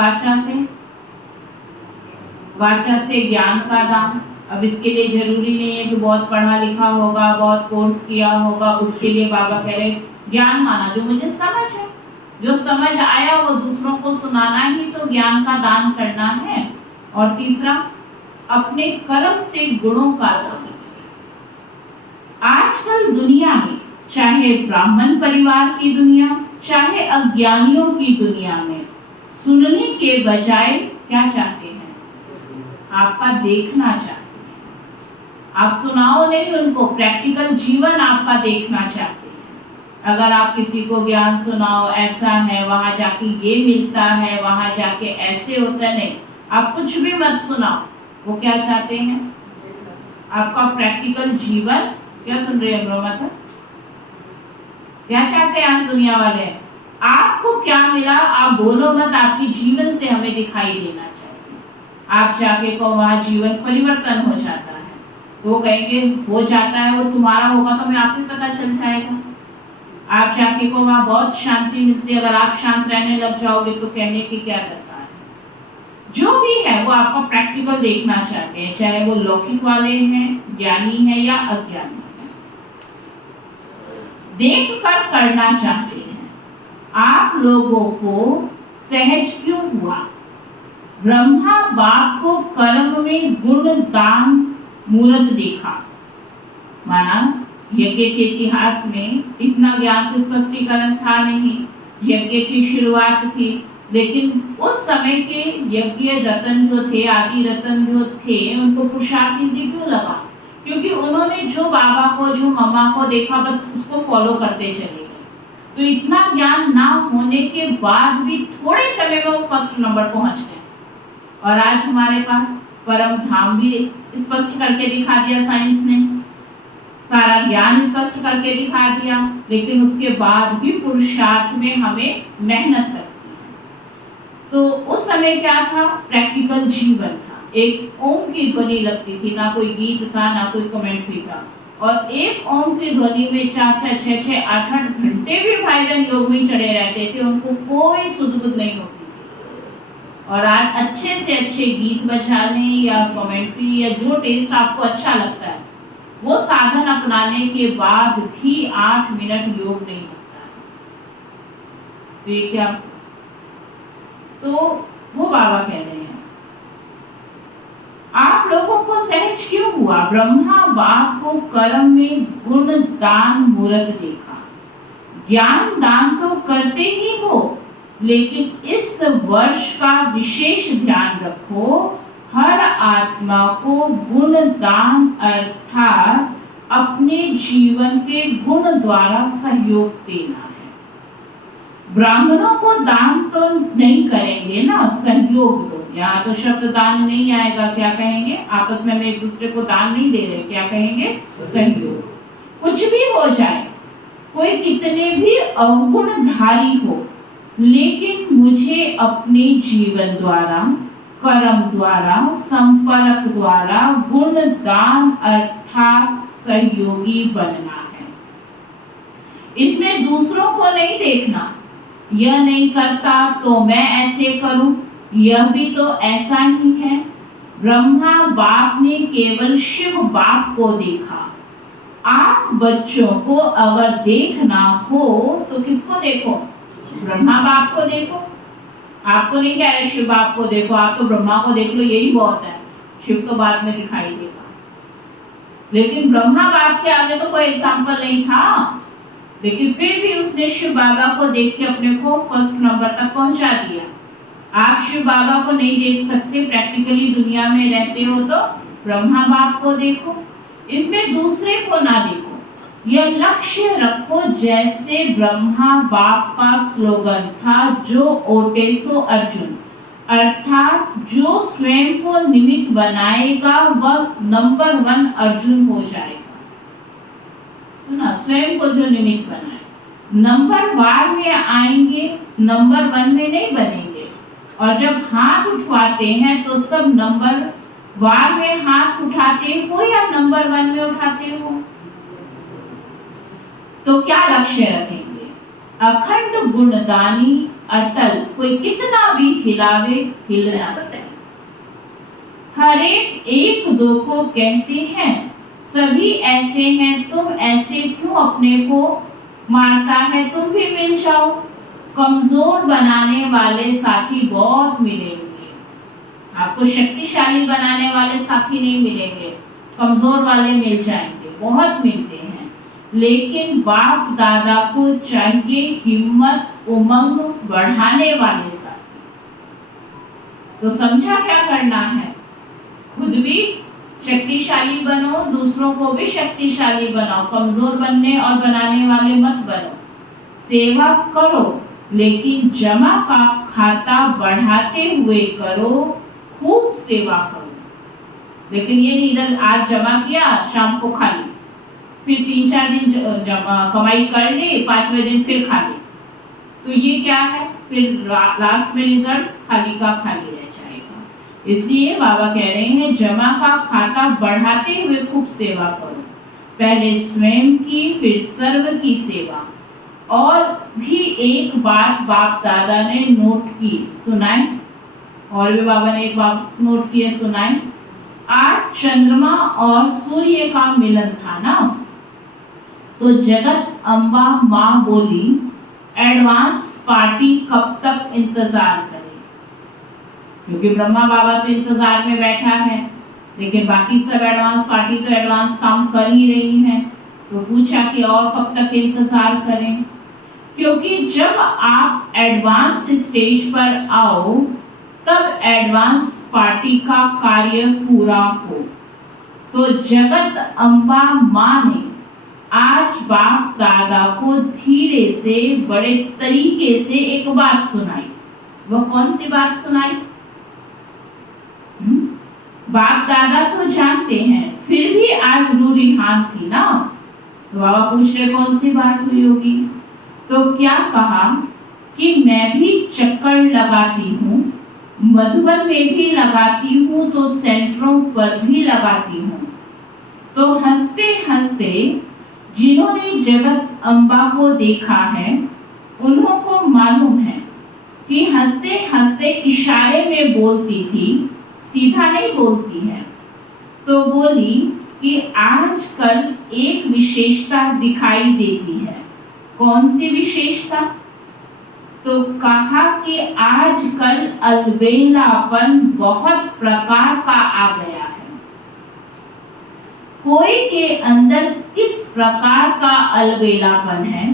वाचा से ज्ञान का दान। अब इसके लिए जरूरी नहीं है कि बहुत पढ़ा लिखा होगा, बहुत कोर्स किया होगा, उसके लिए बाबा कह रहे ज्ञान माना जो मुझे समझ है, जो समझ आया वो दूसरों को सुनाना ही तो ज्ञान का दान करना है। और तीसरा अपने कर्म से गुणों का दान। आजकल दुनिया में, चाहे ब्राह्मण परिवार की दुनिया, चाहे अज्ञानियों की दुनिया में, सुनने के बजाय क्या चाहते हैं? आपका देखना चाहते हैं। आप सुनाओ नहीं उनको, प्रैक्टिकल जीवन आपका देखना चाहते हैं। अगर आप किसी को ज्ञान सुनाओ, ऐसा है वहां जाके ये मिलता है, वहां जाके ऐसे होता है, नहीं, आप कुछ भी मत सुनाओ। वो क्या चाहते हैं? आपका प्रैक्टिकल जीवन। क्या सुन रहे हैं माता? क्या चाहते हैं आज दुनिया वाले? आपको क्या मिला आप बोलो मत, आपकी जीवन से हमें दिखाई देना चाहिए। आप जाके को वहां जीवन परिवर्तन हो जाता है। तो वो कहेंगे हो जाता है, वो तुम्हारा होगा तो हमें आप ही पता चल जाएगा। आप जाके को वहाँ बहुत शांति मिलती है, अगर आप शांत रहने लग जाओगे तो कहने की क्या दरकार है। जो भी है वो आपका प्रैक्टिकल देखना चाहते हैं, चाहे वो लौकिक वाले हैं, ज्ञानी हैं या अज्ञानी हैं, देख कर करना चाहते हैं। आप लोगों को सहज क्यों हुआ? ब्रह्मा बाप को कर्म में गुण दान मूर्त देखा। माना यज्ञ के इतिहास में इतना ज्ञान तो स्पष्टीकरण था नहीं, यज्ञ की शुरुआत थी, लेकिन उस समय के यज्ञ रतन जो थे, आदि रतन जो थे, उनको पुरुषार्थ इजी क्यों लगा? क्योंकि उन्होंने जो बाबा को, जो मम्मा को देखा, बस उसको फॉलो करते चले गए। तो इतना ज्ञान ना होने के बाद भी थोड़े समय में वो फर्स्ट नंबर पहुंच गए। और आज हमारे पास परम धाम भी स्पष्ट करके दिखा दिया साइंस ने, सारा ज्ञान स्पष्ट करके दिखा दिया, लेकिन उसके बाद भी पुरुषार्थ में हमें मेहनत लगती है। तो उस समय क्या था? प्रैक्टिकल जीवन था, एक ओम की ध्वनि लगती थी, ना कोई गीत था, ना कोई कमेंट्री था, और एक ओम की ध्वनि में 4-4, 6-6, 8-8 घंटे भी भाई बहन योग में चढ़े रहते थे, उनको कोई सुध-बुध नहीं होती थी। और आज अच्छे से अच्छे गीत बजाने या कमेंट्री या जो टेस्ट आपको अच्छा लगता है, वो साधन अपनाने के बाद भी 8 मिनट योग नहीं होता है। तो ये क्या? तो वो बाबा कह रहे हैं आप लोगों को सहज क्यों हुआ? ब्रह्मा बाप को कर्म में गुण दान मूर्त देखा। ज्ञान दान तो करते ही हो, लेकिन इस वर्ष का विशेष ध्यान रखो, हर आत्मा को गुण दान अर्थात अपने जीवन के गुण द्वारा सहयोग देना है। ब्राह्मणों को दान तो नहीं करेंगे ना, सहयोग दो। यहाँ तो शब्द दान नहीं आएगा, क्या कहेंगे? आपस में हम एक दूसरे को दान नहीं दे रहे, क्या कहेंगे? सहयोग। कुछ भी हो जाए, कोई कितने भी अवगुणधारी हो, लेकिन मुझे अपने जीवन द्वारा, कर्म द्वारा, संपर्क द्वारा गुण दान अर्थात सहयोगी बनना है। इसमें दूसरों को नहीं देखना, यह नहीं करता तो मैं ऐसे करूं, यह भी तो ऐसा ही है। ब्रह्मा बाप ने केवल शिव बाप को देखा। आप बच्चों को अगर देखना हो तो किसको देखो? ब्रह्मा बाप को देखो। आपको नहीं कह रहे शिव बाप को देखो, आप तो ब्रह्मा को देख लो, यही बहुत है, शिव तो बाद में दिखाई देगा। लेकिन ब्रह्मा बाप के आगे तो कोई एग्जाम्पल नहीं था, लेकिन फिर भी उसने शिव बाबा को देख के अपने को फर्स्ट नंबर तक पहुंचा दिया। आप शिव बाबा को नहीं देख सकते, प्रैक्टिकली दुनिया में रहते हो तो ब्रह्मा बाप को देखो, इसमें दूसरे को ना देखो। यह लक्ष्य रखो जैसे ब्रह्मा बाप का स्लोगन था, जो ओटेसो अर्जुन, अर्थात जो स्वयं को निमित्त बनाएगा वह नंबर 1 अर्जुन हो जाएगा। सुना, स्वयं को जो निमित्त बनाए, नंबर वार में आएंगे, नंबर 1 में नहीं बनेंगे। और जब हाथ उठवाते हैं तो सब नंबर वार में हाथ उठाते हो या नंबर 1 में उठाते हो? तो क्या लक्ष्य रखेंगे? अखंड गुणदानी अटल, कोई कितना भी हिलावे हिलना। हर एक दो को कहते हैं सभी ऐसे हैं, तुम ऐसे क्यों अपने को मारता है? तुम भी मिल जाओ। कमजोर बनाने वाले साथी बहुत मिलेंगे, आपको शक्तिशाली बनाने वाले साथी नहीं मिलेंगे, कमजोर वाले मिल जाएंगे, बहुत मिलते हैं। लेकिन बाप दादा को चाहिए हिम्मत उमंग बढ़ाने वाले साथी। तो समझा क्या करना है? खुद भी शक्तिशाली बनो, दूसरों को भी शक्तिशाली बनाओ, कमजोर बनने और बनाने वाले मत बनो। सेवा करो, लेकिन जमा का खाता बढ़ाते हुए करो, खूब सेवा करो। लेकिन ये नहीं इधर आज जमा किया, शाम को खा ली, फिर 3-4 दिन कमाई कर ली, 5वें दिन फिर खा ली। तो ये क्या है? फिर लास्ट में रिजल्ट खाली का खाली रह जाएगा। इसलिए बाबा कह रहे हैं जमा का खाता बढ़ाते हुए खूब सेवा करो, पहले स्वयं की फिर सर्व की सेवा। और भी एक बात बाप दादा ने नोट की, सुनाए, और भी बाबा ने एक बात नोट की है, सुनाए। आज चंद्रमा और सूर्य का मिलन था ना, तो जगत अम्बा माँ बोली एडवांस पार्टी कब तक इंतजार करे, क्योंकि ब्रह्मा बाबा तो इंतजार में बैठा है, लेकिन बाकी सब एडवांस पार्टी तो एडवांस काम कर ही रही है। तो पूछा कि और कब तक इंतजार करें, क्योंकि जब आप एडवांस स्टेज पर आओ तब एडवांस पार्टी का कार्य पूरा हो। तो जगत अम्बा माँ ने आज बाप दादा को धीरे से बड़े तरीके से एक बात सुनाई। वो कौन सी बात सुनाई? बाप दादा तो जानते हैं, फिर भी आज रूरिहान थी ना, तो बाबा पूछ रहे कौन सी बात हुई होगी। तो क्या कहा कि मैं भी चक्कर लगाती हूँ, मधुबन में भी लगाती हूँ, तो सेंटरों पर भी लगाती हूँ। तो हंसते हंसते जिन्होंने जगत अम्बा को देखा है उन्हों को मालूम है कि हंसते हंसते इशारे में बोलती थी, सीधा नहीं बोलती है। तो बोली कि आजकल एक विशेषता दिखाई देती है। कौन सी विशेषता? तो कहा कि आजकल अलबेलापन बहुत प्रकार का आ गया है। कोई के अंदर किस प्रकार का अलबेलापन है,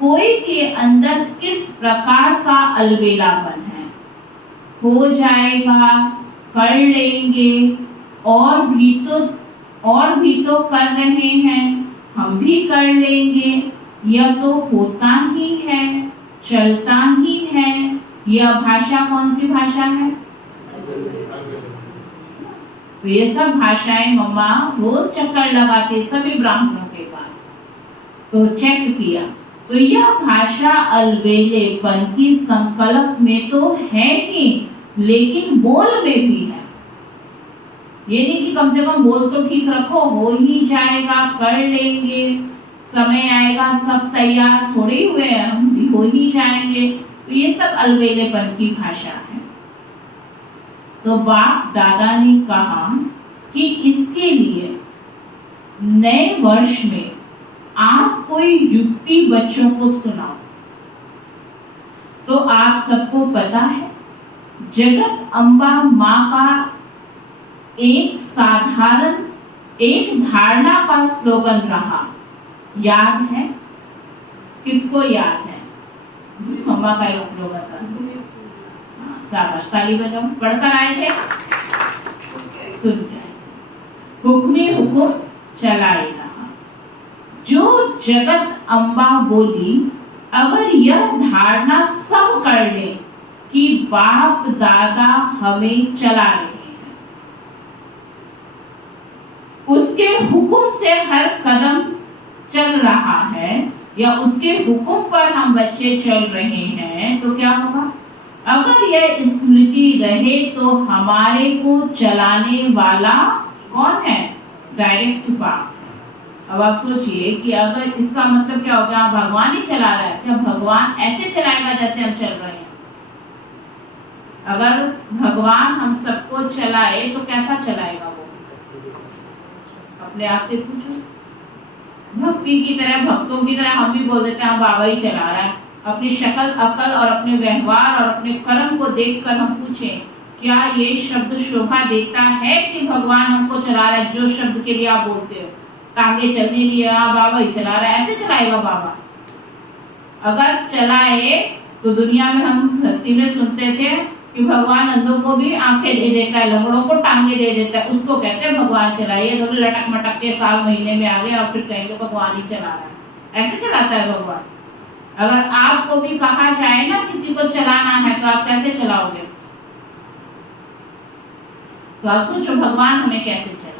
कोई के अंदर किस प्रकार का अलबेलापन है। हो जाएगा, कर लेंगे, और भी तो कर रहे हैं, हम भी कर लेंगे, यह तो होता ही है, चलता ही है। यह भाषा कौन सी भाषा है? तो ये सब भाषाएं मम्मा रोज चक्कर लगाते सभी ब्राह्मणों के पास, तो चेक किया, तो यह भाषा अलबेलेपन की संकल्प में तो है ही, लेकिन बोल में भी है। ये नहीं कि कम से कम बोल तो ठीक रखो, हो ही जाएगा, कर लेंगे, समय आएगा, सब तैयार थोड़े हुए हैं, हम भी हो ही जाएंगे। तो ये सब अलबेलेपन की भाषा है। तो बाप दादा ने कहा कि इसके लिए नए वर्ष में आप कोई युक्ति बच्चों को सुनाओ। तो आप सबको पता है जगत अम्बा माँ का एक साधारण एक धारणा का स्लोगन रहा, याद है? किसको याद है? मम्मा का एक स्लोगन था, शाबाश, ताली बजाओ, पढ़कर आए थे, सुन के आए थे। हुक्मे हुकुम चलाए रहा। जो जगत अम्बा बोली, अगर यह धारणा सब कर ले कि बाप दादा हमें चला रहे हैं, उसके हुक्म से हर कदम चल रहा है, या उसके हुक्म पर हम बच्चे चल रहे हैं, तो क्या होगा? अगर यह स्मृति रहे तो हमारे को चलाने वाला कौन है? डायरेक्ट बाप। अब आप सोचिए कि अगर इसका मतलब क्या हो गया, भगवान ही चला रहा है क्या? भगवान ऐसे चलाएगा जैसे हम चल रहे हैं? अगर भगवान हम सबको चलाए तो कैसा चलाएगा वो? अपने आप से पूछो। भक्ति की तरह, भक्तों की तरह हम भी बोल देते हैं बाबा ही चला रहा है। अपनी शक्ल अकल और अपने व्यवहार और अपने कर्म को देखकर हम पूछें, क्या ये शब्द शोभा देता है कि भगवान हमको चला रहा है? जो शब्द के लिए आप बोलते हो, टांगे चलने लिए बाबा ही चला रहा है, ऐसे चलाएगा बाबा? अगर चलाए तो दुनिया में हम भक्ति में सुनते थे कि भगवान अंधों को भी आंखें दे देता है, लंगड़ों को टांगे दे देता है, उसको कहते हैं भगवान चलाइए। तो लटक मटक के साल महीने में आ गए और फिर कहेंगे भगवान ही चला रहा है। ऐसे चलाता है भगवान? अगर आपको भी कहा जाए ना किसी को चलाना है तो आप कैसे चलाओगे? तो आप सोचो भगवान हमें कैसे चलाए।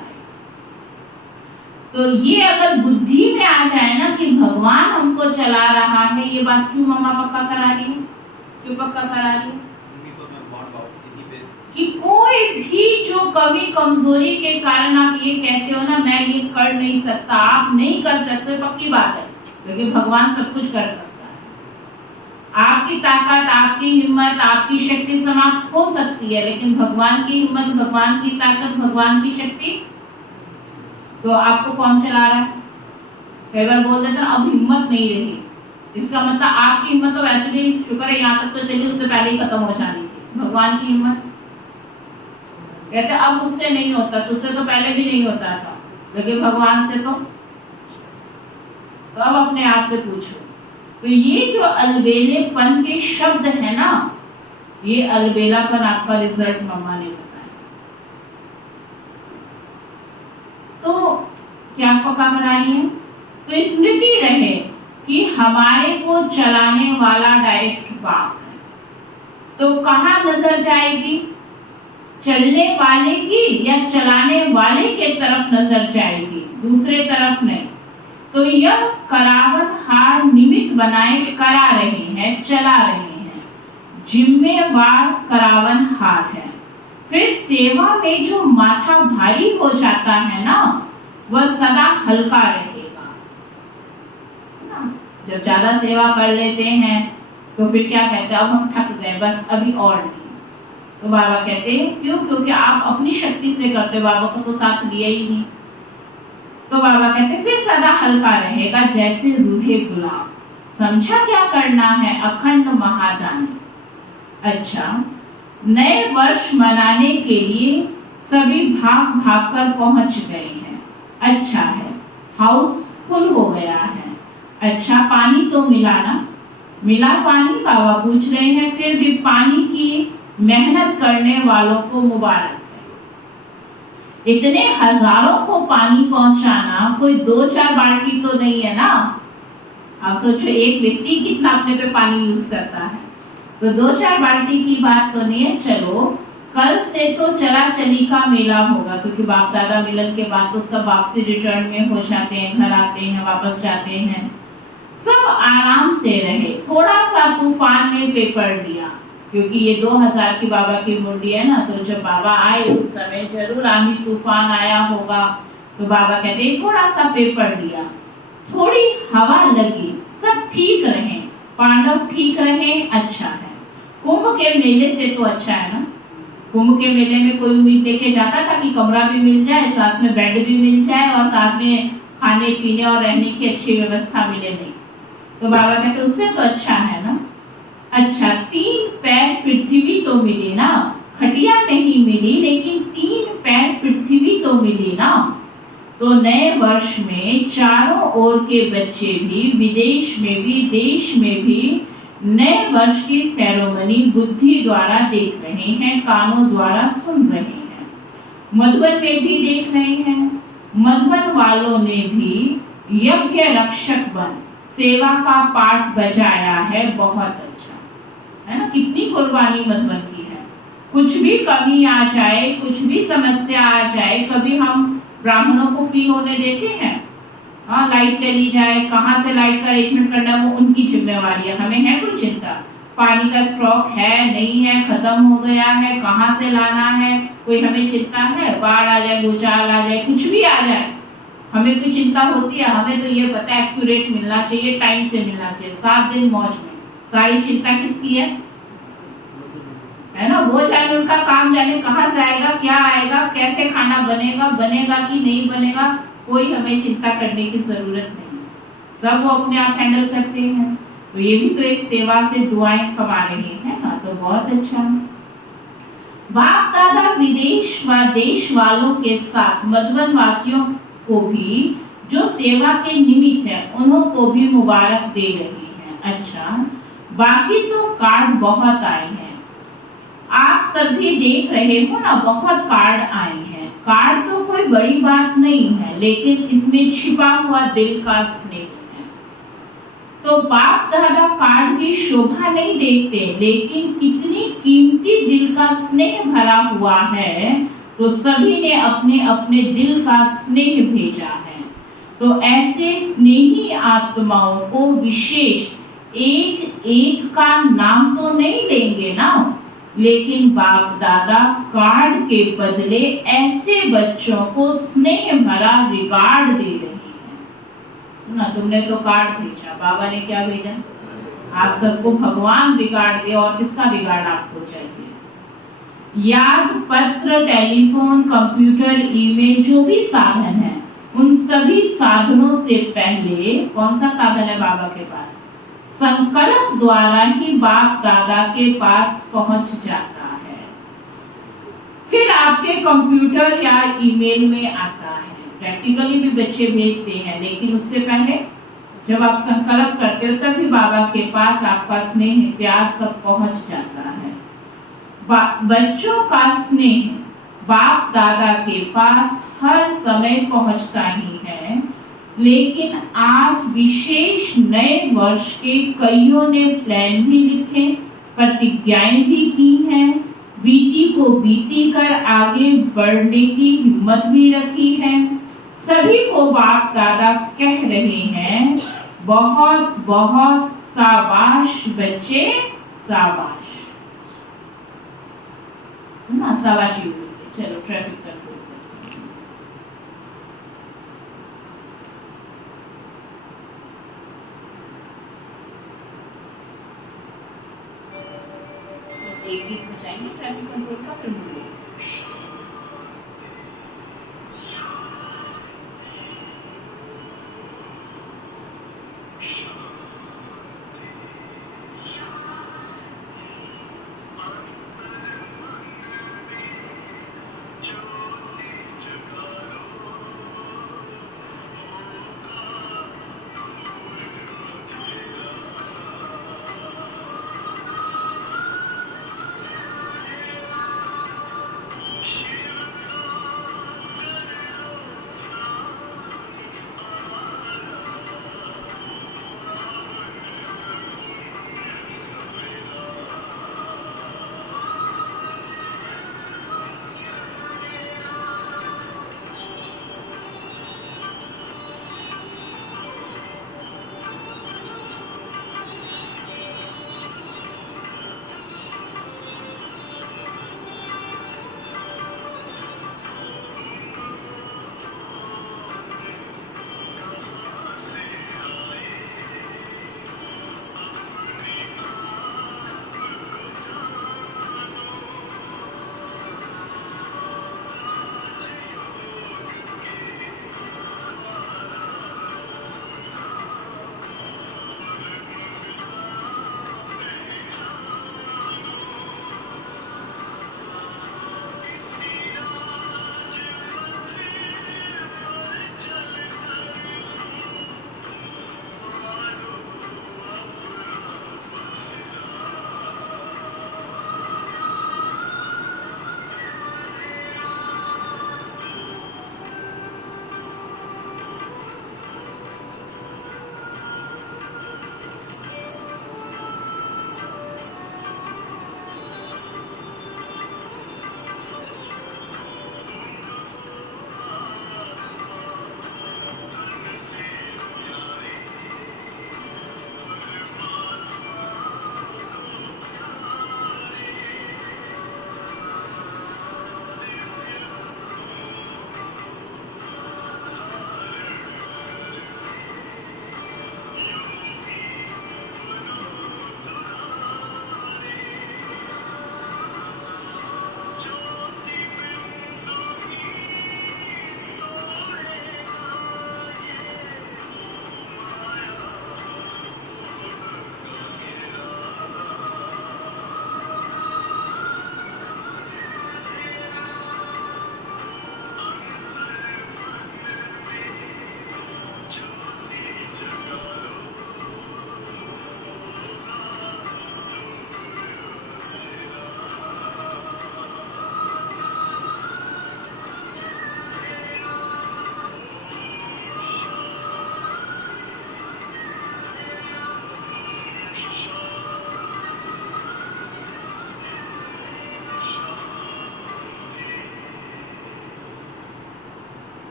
तो ये अगर बुद्धि में आ जाए ना कि भगवान हमको चला रहा है, ये बात क्यों मम्मा पक्का करा रही है? क्यों पक्का करा रही है? कि कोई भी जो कमी कमजोरी के कारण आप ये कहते हो ना मैं ये कर नहीं सकता, आप नहीं कर सकते, पक्की बात है, क्योंकि भगवान सब कुछ कर सकता है। आपकी ताकत, आपकी हिम्मत, आपकी शक्ति समाप्त हो सकती है, लेकिन भगवान की हिम्मत, भगवान की ताकत, भगवान की शक्ति, तो आपको कौन चला रहा है? कई बार बोल देते अब हिम्मत नहीं रही, इसका मतलब आपकी हिम्मत तो वैसे भी शुक्र है यहाँ तक तो चली, उससे पहले ही खत्म हो जानी थी। भगवान की हिम्मत कहते अब मुझसे नहीं होता, तुझसे तो पहले भी नहीं होता था, लेकिन भगवान से तो अब अपने आप से पूछो। तो ये जो अलबेलेपन के शब्द है ना, ये अलबेलापन आपका रिजल्ट मम्मा ने बताया। तो क्या आपको काम करा रही है? तो स्मृति रहे कि हमारे को चलाने वाला डायरेक्ट बाप है। तो कहाँ नजर जाएगी? चलने वाले की या चलाने वाले के तरफ नजर जाएगी, दूसरे तरफ नहीं। तो यह करावन हार निमित्त बनाए करा रहे हैं, चला रहे हैं, जिम्मेवार करावन हार है। फिर सेवा में जो माथा भारी हो जाता है ना, वह सदा हल्का रहेगा ना? जब ज्यादा सेवा कर लेते हैं तो फिर क्या कहते हैं, अब हम थक गए, बस अभी और नहीं। तो बाबा कहते हैं क्यों? क्योंकि आप अपनी शक्ति से करते, बाबा को तो साथ लिया ही नहीं। तो बाबा कहते फिर सदा हल्का रहेगा जैसे रूहे गुलाब। समझा क्या करना है? अखंड महादानी। अच्छा, नए वर्ष मनाने के लिए सभी भाग भाग कर पहुंच गए हैं। अच्छा है, हाउस फुल हो गया है। अच्छा, पानी तो मिला ना? मिला पानी? बाबा पूछ रहे हैं। फिर भी पानी की मेहनत करने वालों को मुबारक है। इतने हजारों को पानी पहुंचाना कोई 2-4 बाल्टी तो नहीं है ना। आप सोचो एक व्यक्ति कितना अपने पे पानी यूज करता है, तो 2-4 बाल्टी की बात तो नहीं है। चलो कल से तो चला चली का मेला होगा, क्योंकि बाप दादा मिलन के बाद तो सब वापसी रिटर्न में हो जाते हैं, घर आते हैं, वापस जाते हैं, सब आराम से रहे। थोड़ा सा तूफान ने पेपर लिया, क्योंकि ये 2000 की बाबा की मुंडी है ना, तो जब बाबा आए उस समय जरूर आंधी तूफान आया होगा। तो बाबा कहते हैं थोड़ा सा पेपर लिया, थोड़ी हवा लगी, सब ठीक रहे, पांडव ठीक रहे, अच्छा है। कुंभ के मेले से तो अच्छा है ना। कुंभ के मेले में कोई उम्मीद लेके जाता था कि कमरा भी मिल जाए, साथ में बेड भी मिल जाए और साथ में खाने पीने और रहने की अच्छी व्यवस्था मिले, नहीं। तो बाबा कहते उससे तो अच्छा है ना। अच्छा, 3 पैर पृथ्वी तो मिली ना, खटिया नहीं मिली लेकिन 3 पैर पृथ्वी तो मिली ना। तो नए वर्ष में चारों ओर के बच्चे भी, विदेश में भी, देश में भी नए वर्ष की सेरेमनी बुद्धि द्वारा देख रहे हैं, कानों द्वारा सुन रहे हैं, मधुबन में भी देख रहे हैं। मधुबन वालों ने भी यज्ञ रक्षक बन सेवा का पाठ बजाया है, बहुत अच्छा है ना। कितनी कुर्बानी मधुबन की है। कुछ भी कमी आ जाए, कुछ भी समस्या आ जाए, कभी हम ब्राह्मणों को फील होने देते हैं? हाँ, लाइट चली जाए, कहाँ से लाइट का अरेंजमेंट करना वो उनकी जिम्मेवारी है, हमें है कोई चिंता? पानी का स्टॉक है, नहीं है, खत्म हो गया है, कहाँ से लाना है, कोई हमें चिंता है? बाढ़ आ जाए, भूचाल आ जाए, कुछ भी आ जाए, हमें कोई चिंता होती है? हमें तो ये पता है एक्यूरेट मिलना चाहिए, टाइम से मिलना चाहिए, 7 दिन मौज में। सारी चिंता किसकी है ना? वो जाने उनका काम, जाने कहाँ से आएगा, क्या आएगा, कैसे खाना बनेगा, बनेगा कि नहीं बनेगा, कोई हमें चिंता करने की जरूरत नहीं, सब वो अपने आप हैंडल करते हैं। तो ये भी तो एक सेवा से दुआएं कमा रहे हैं ना, तो बहुत अच्छा। बाप दादा विदेश व देश वालों के साथ मधुबन वासियों को भी जो सेवा के निमित्त है, उन्हों को भी मुबारक दे रहे हैं। अच्छा, बाकी तो कार्ड बहुत आए हैं, आप सभी देख रहे हो ना, बहुत कार्ड आए हैं। कार्ड तो कोई बड़ी बात नहीं है, लेकिन इसमें छिपा हुआ दिल का स्नेह है। तो बाप दादा कार्ड की शोभा नहीं देखते, लेकिन कितनी कीमती दिल का स्नेह भरा हुआ है, तो सभी ने अपने अपने दिल का स्नेह भेजा है। तो ऐसे स्नेही आत्माओं को विशेष एक एक का नाम तो नहीं लेंगे ना, लेकिन बाप दादा कार्ड के बदले ऐसे बच्चों को स्नेह भरा रिगार्ड दे रही है ना। तुमने तो कार्ड भेजा, बाबा ने क्या भेजा? आप सबको भगवान रिगार्ड दे, और किसका रिगार्ड आपको चाहिए? याद पत्र, टेलीफोन, कंप्यूटर, ईमेल, जो भी साधन है, उन सभी साधनों से पहले कौन सा साधन है बाबा के पास? संकल्प द्वारा ही बाप दादा के पास पहुंच जाता है, फिर आपके कंप्यूटर या ईमेल में आता है। प्रैक्टिकली भी बच्चे भेजते हैं, लेकिन उससे पहले जब आप संकल्प करते हो तभी बाबा के पास आपका स्नेह प्यार सब पहुंच जाता है। बच्चों का स्नेह बाप दादा के पास हर समय पहुंचता ही है, लेकिन आज विशेष नए वर्ष के कईयों ने प्लान भी लिखे, प्रतिज्ञाएं भी की हैं, बीती को बीती कर आगे बढ़ने की हिम्मत भी रखी है। सभी को बाप दादा कह रहे हैं, बहुत बहुत शाबाश बच्चे, शाबाश। सुना? शाबाशी। चलो ट्रैफिक कंट्रोल करते हैं। बस एक गीत बजाएंगे ट्रैफिक कंट्रोल का, फिर मुड़ेंगे।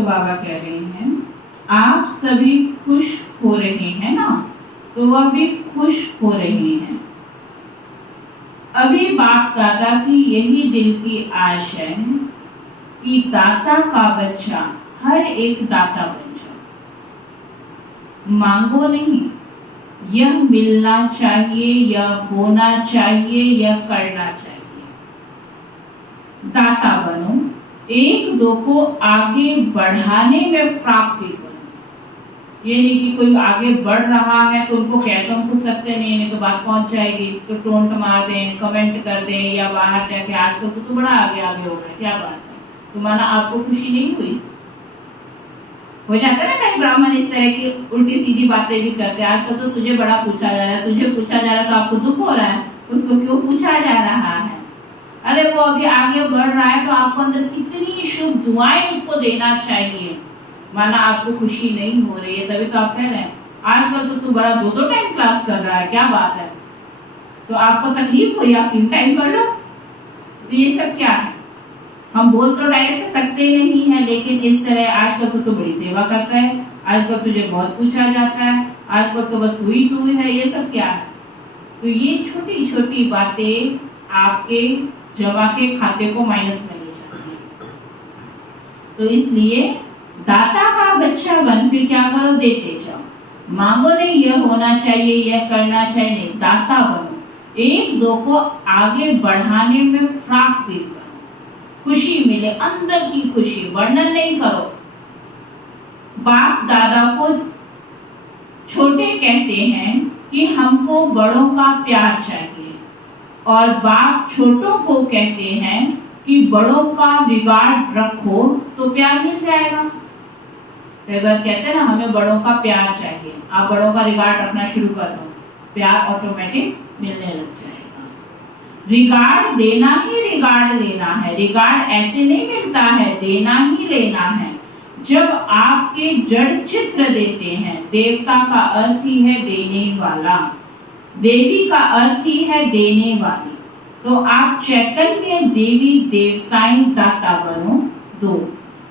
तो बाबा कह रहे हैं आप सभी खुश हो रहे हैं ना, तो वह भी खुश हो रहे हैं। अभी बाप दादा की यही दिल की आश है कि दाता का बच्चा हर एक दाता बन जाए। मांगो नहीं, यह मिलना चाहिए, यह होना चाहिए, यह करना चाहिए। दाता बनो, एक दो को आगे बढ़ाने में फ्राप्ति बनो। ये नहीं कि कोई आगे बढ़ रहा है तो उनको कहते उनको सत्य नहीं तो बात पहुंच जाएगी, तो टोंट मार दें, कमेंट कर दें या बाहर जाके आजकल तो बड़ा आगे आगे हो रहा है, क्या बात है, तो माना आपको खुशी नहीं हुई। हो जाता है ना कहीं ब्राह्मण इस तरह की उल्टी सीधी बातें भी करते हैं, आजकल तो तुझे बड़ा पूछा जा रहा है, तुझे पूछा जा रहा है तो आपको दुख हो रहा है, उसको क्यों पूछा जा रहा है। अरे वो अभी आगे बढ़ रहा है तो आपको अंदर कितनी शुभ दुआएं उसको देना चाहिए। माना आपको खुशी नहीं हो रही है तभी तो आप कह रहे हैं आजकल तो तू बड़ा 2-2 टाइम क्लास कर रहा है, क्या बात है, तो आपको तकलीफ हुई आप 3 टाइम कर लो। तो ये सब क्या है, हम बोल तो डायरेक्ट सकते ही नहीं है, लेकिन इस तरह आजकल तो तू बड़ी सेवा करता है, आजकल तुझे बहुत पूछा जाता है, आजकल तो बस तू ही है, ये सब क्या है। तो ये छोटी छोटी बातें आपके जमा के खाते को माइनस में ले जाती है। तो इसलिए दाता का बच्चा बन फिर क्या करो, देते जाओ। मांगो नहीं यह होना चाहिए, यह करना चाहिए, नहीं, दाता बनो, एक दो को आगे बढ़ाने में फ्राप्ति करो, खुशी मिले, अंदर की खुशी, वर्णन नहीं करो। बाप दादा को छोटे कहते हैं कि हमको बड़ों का प्यार चाहिए, और बाप छोटों को कहते हैं कि बड़ों का रिगार्ड रखो तो प्यार मिल जाएगा। कई बार कहते हैं ना हमें बड़ों का प्यार चाहिए, आप बड़ों का रिगार्ड रखना शुरू कर दो, प्यार ऑटोमेटिक मिलने लग जाएगा। रिगार्ड देना ही रिगार्ड लेना है, रिगार्ड ऐसे नहीं मिलता है, देना ही लेना है। जब आपके जड़ चित्र देते हैं, देवता का अर्थ ही है देने वाला, देवी का अर्थ ही है देने वाली, तो आप चैतन्य देवी देवताएं दाता बनो, दो।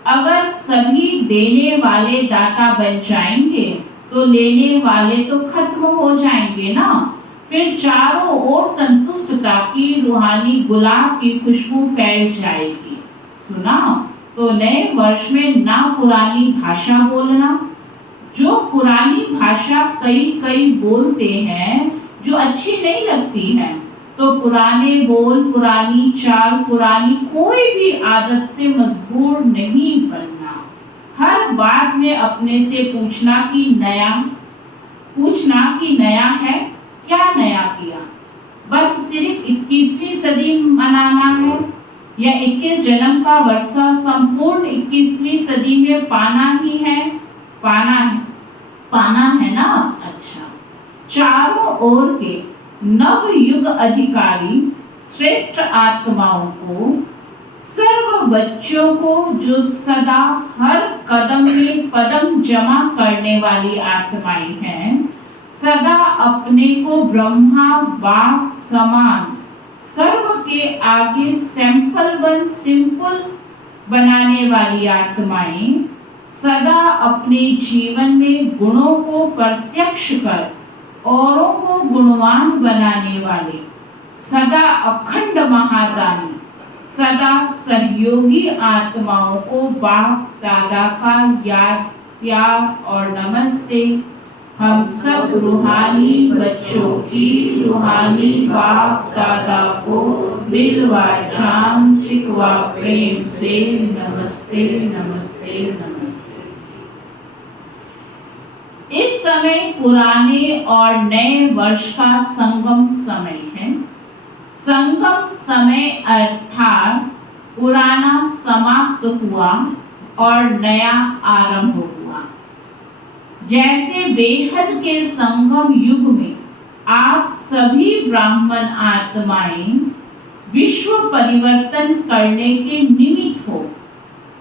अगर सभी देने वाले दाता बन जाएंगे तो लेने वाले तो खत्म हो जाएंगे ना, फिर चारों ओर संतुष्टता की रूहानी गुलाब की खुशबू फैल जाएगी। सुना तो नए वर्ष में ना पुरानी भाषा बोलना, जो पुरानी भाषा कई बोलते हैं जो अच्छी नहीं लगती है, तो पुराने बोल, पुरानी चाल, पुरानी कोई भी आदत से मजबूर नहीं बनना। हर बात में अपने से पूछना कि नया है, क्या नया किया। बस सिर्फ 21वीं सदी मनाना है या 21 जन्म का वर्षा संपूर्ण 21वीं सदी में पाना ही है, पाना है ना। अच्छा, चारों ओर के नव युग अधिकारी श्रेष्ठ आत्माओं को, सर्व बच्चों को जो सदा हर कदम में पदम जमा करने वाली आत्माएं हैं, सदा अपने को ब्रह्मा बाप समान सर्व के आगे सैंपल वन सिंपल बनाने वाली आत्माएं, सदा अपने जीवन में गुणों को प्रत्यक्ष कर औरों को गुणवान बनाने वाले, सदा अखंड महादानी, सदा सहयोगी आत्माओं को बाप दादा का याद प्यार और नमस्ते। हम सब रूहानी बच्चों की रूहानी बाप दादा को दिल व जान सिकवा प्रेम से नमस्ते नमस्ते नमस्ते। इस समय पुराने और नए वर्ष का संगम समय है। संगम समय अर्थात पुराना समाप्त हुआ और नया आरंभ हुआ। जैसे बेहद के संगम युग में आप सभी ब्राह्मण आत्माएं विश्व परिवर्तन करने के निमित्त हो,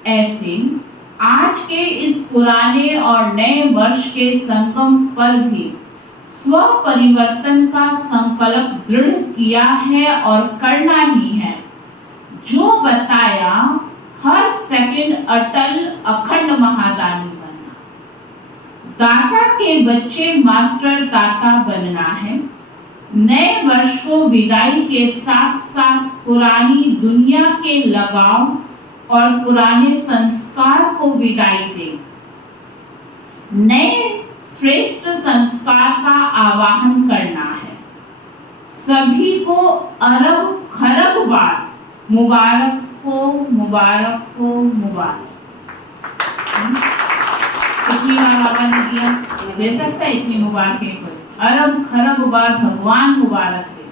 ऐसे आज के इस पुराने और नए वर्ष के संगम पर भी स्व परिवर्तन का संकल्प दृढ़ किया है और करना ही है। जो बताया हर सेकंड अटल अखंड महादानी बनना। दाता के बच्चे मास्टर दाता बनना है। नए वर्ष को विदाई के साथ साथ पुरानी दुनिया के लगाव और पुराने संस्कार को विदाई दे। नए श्रेष्ठ संस्कार का आवाहन करना है। सभी को अरब खरब बार मुबारक हो, मुबारक हो, मुबारक। कितनी बार बाबा ने दिया? दे सकता है इतनी मुबारकें कोई? अरब खरब बार भगवान मुबारक दे।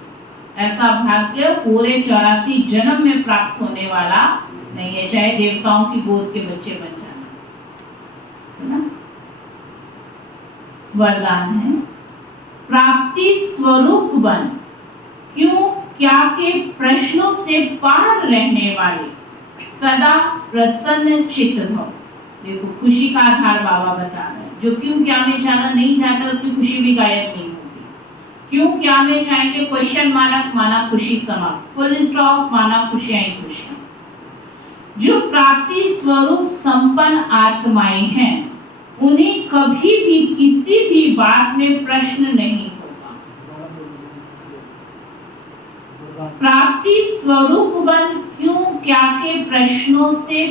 ऐसा भाग्य पूरे 84 जन्म में प्राप्त होने वाला नहीं है, चाहे देवताओं की गोद के बच्चे बन जाना। सुना? वरदान है, प्राप्ति स्वरूप बन, क्यों क्या के प्रश्नों से पार रहने वाले, सदा प्रसन्न चित्त भव। देखो, खुशी का आधार बाबा बता रहे हैं। जो क्यों क्या में जाना नहीं चाहता उसकी खुशी भी गायब नहीं होगी। क्यों क्या में जाएंगे, क्वेश्चन मार्क माना खुशी समाप्त, फुल स्टॉप माना खुशियां ही खुशियां। जो प्राप्ति स्वरूप संपन्न आत्माएं हैं, उन्हें कभी भी किसी भी बात में प्रश्न नहीं होगा। प्राप्ति स्वरूप बन, क्यों क्या के प्रश्नों से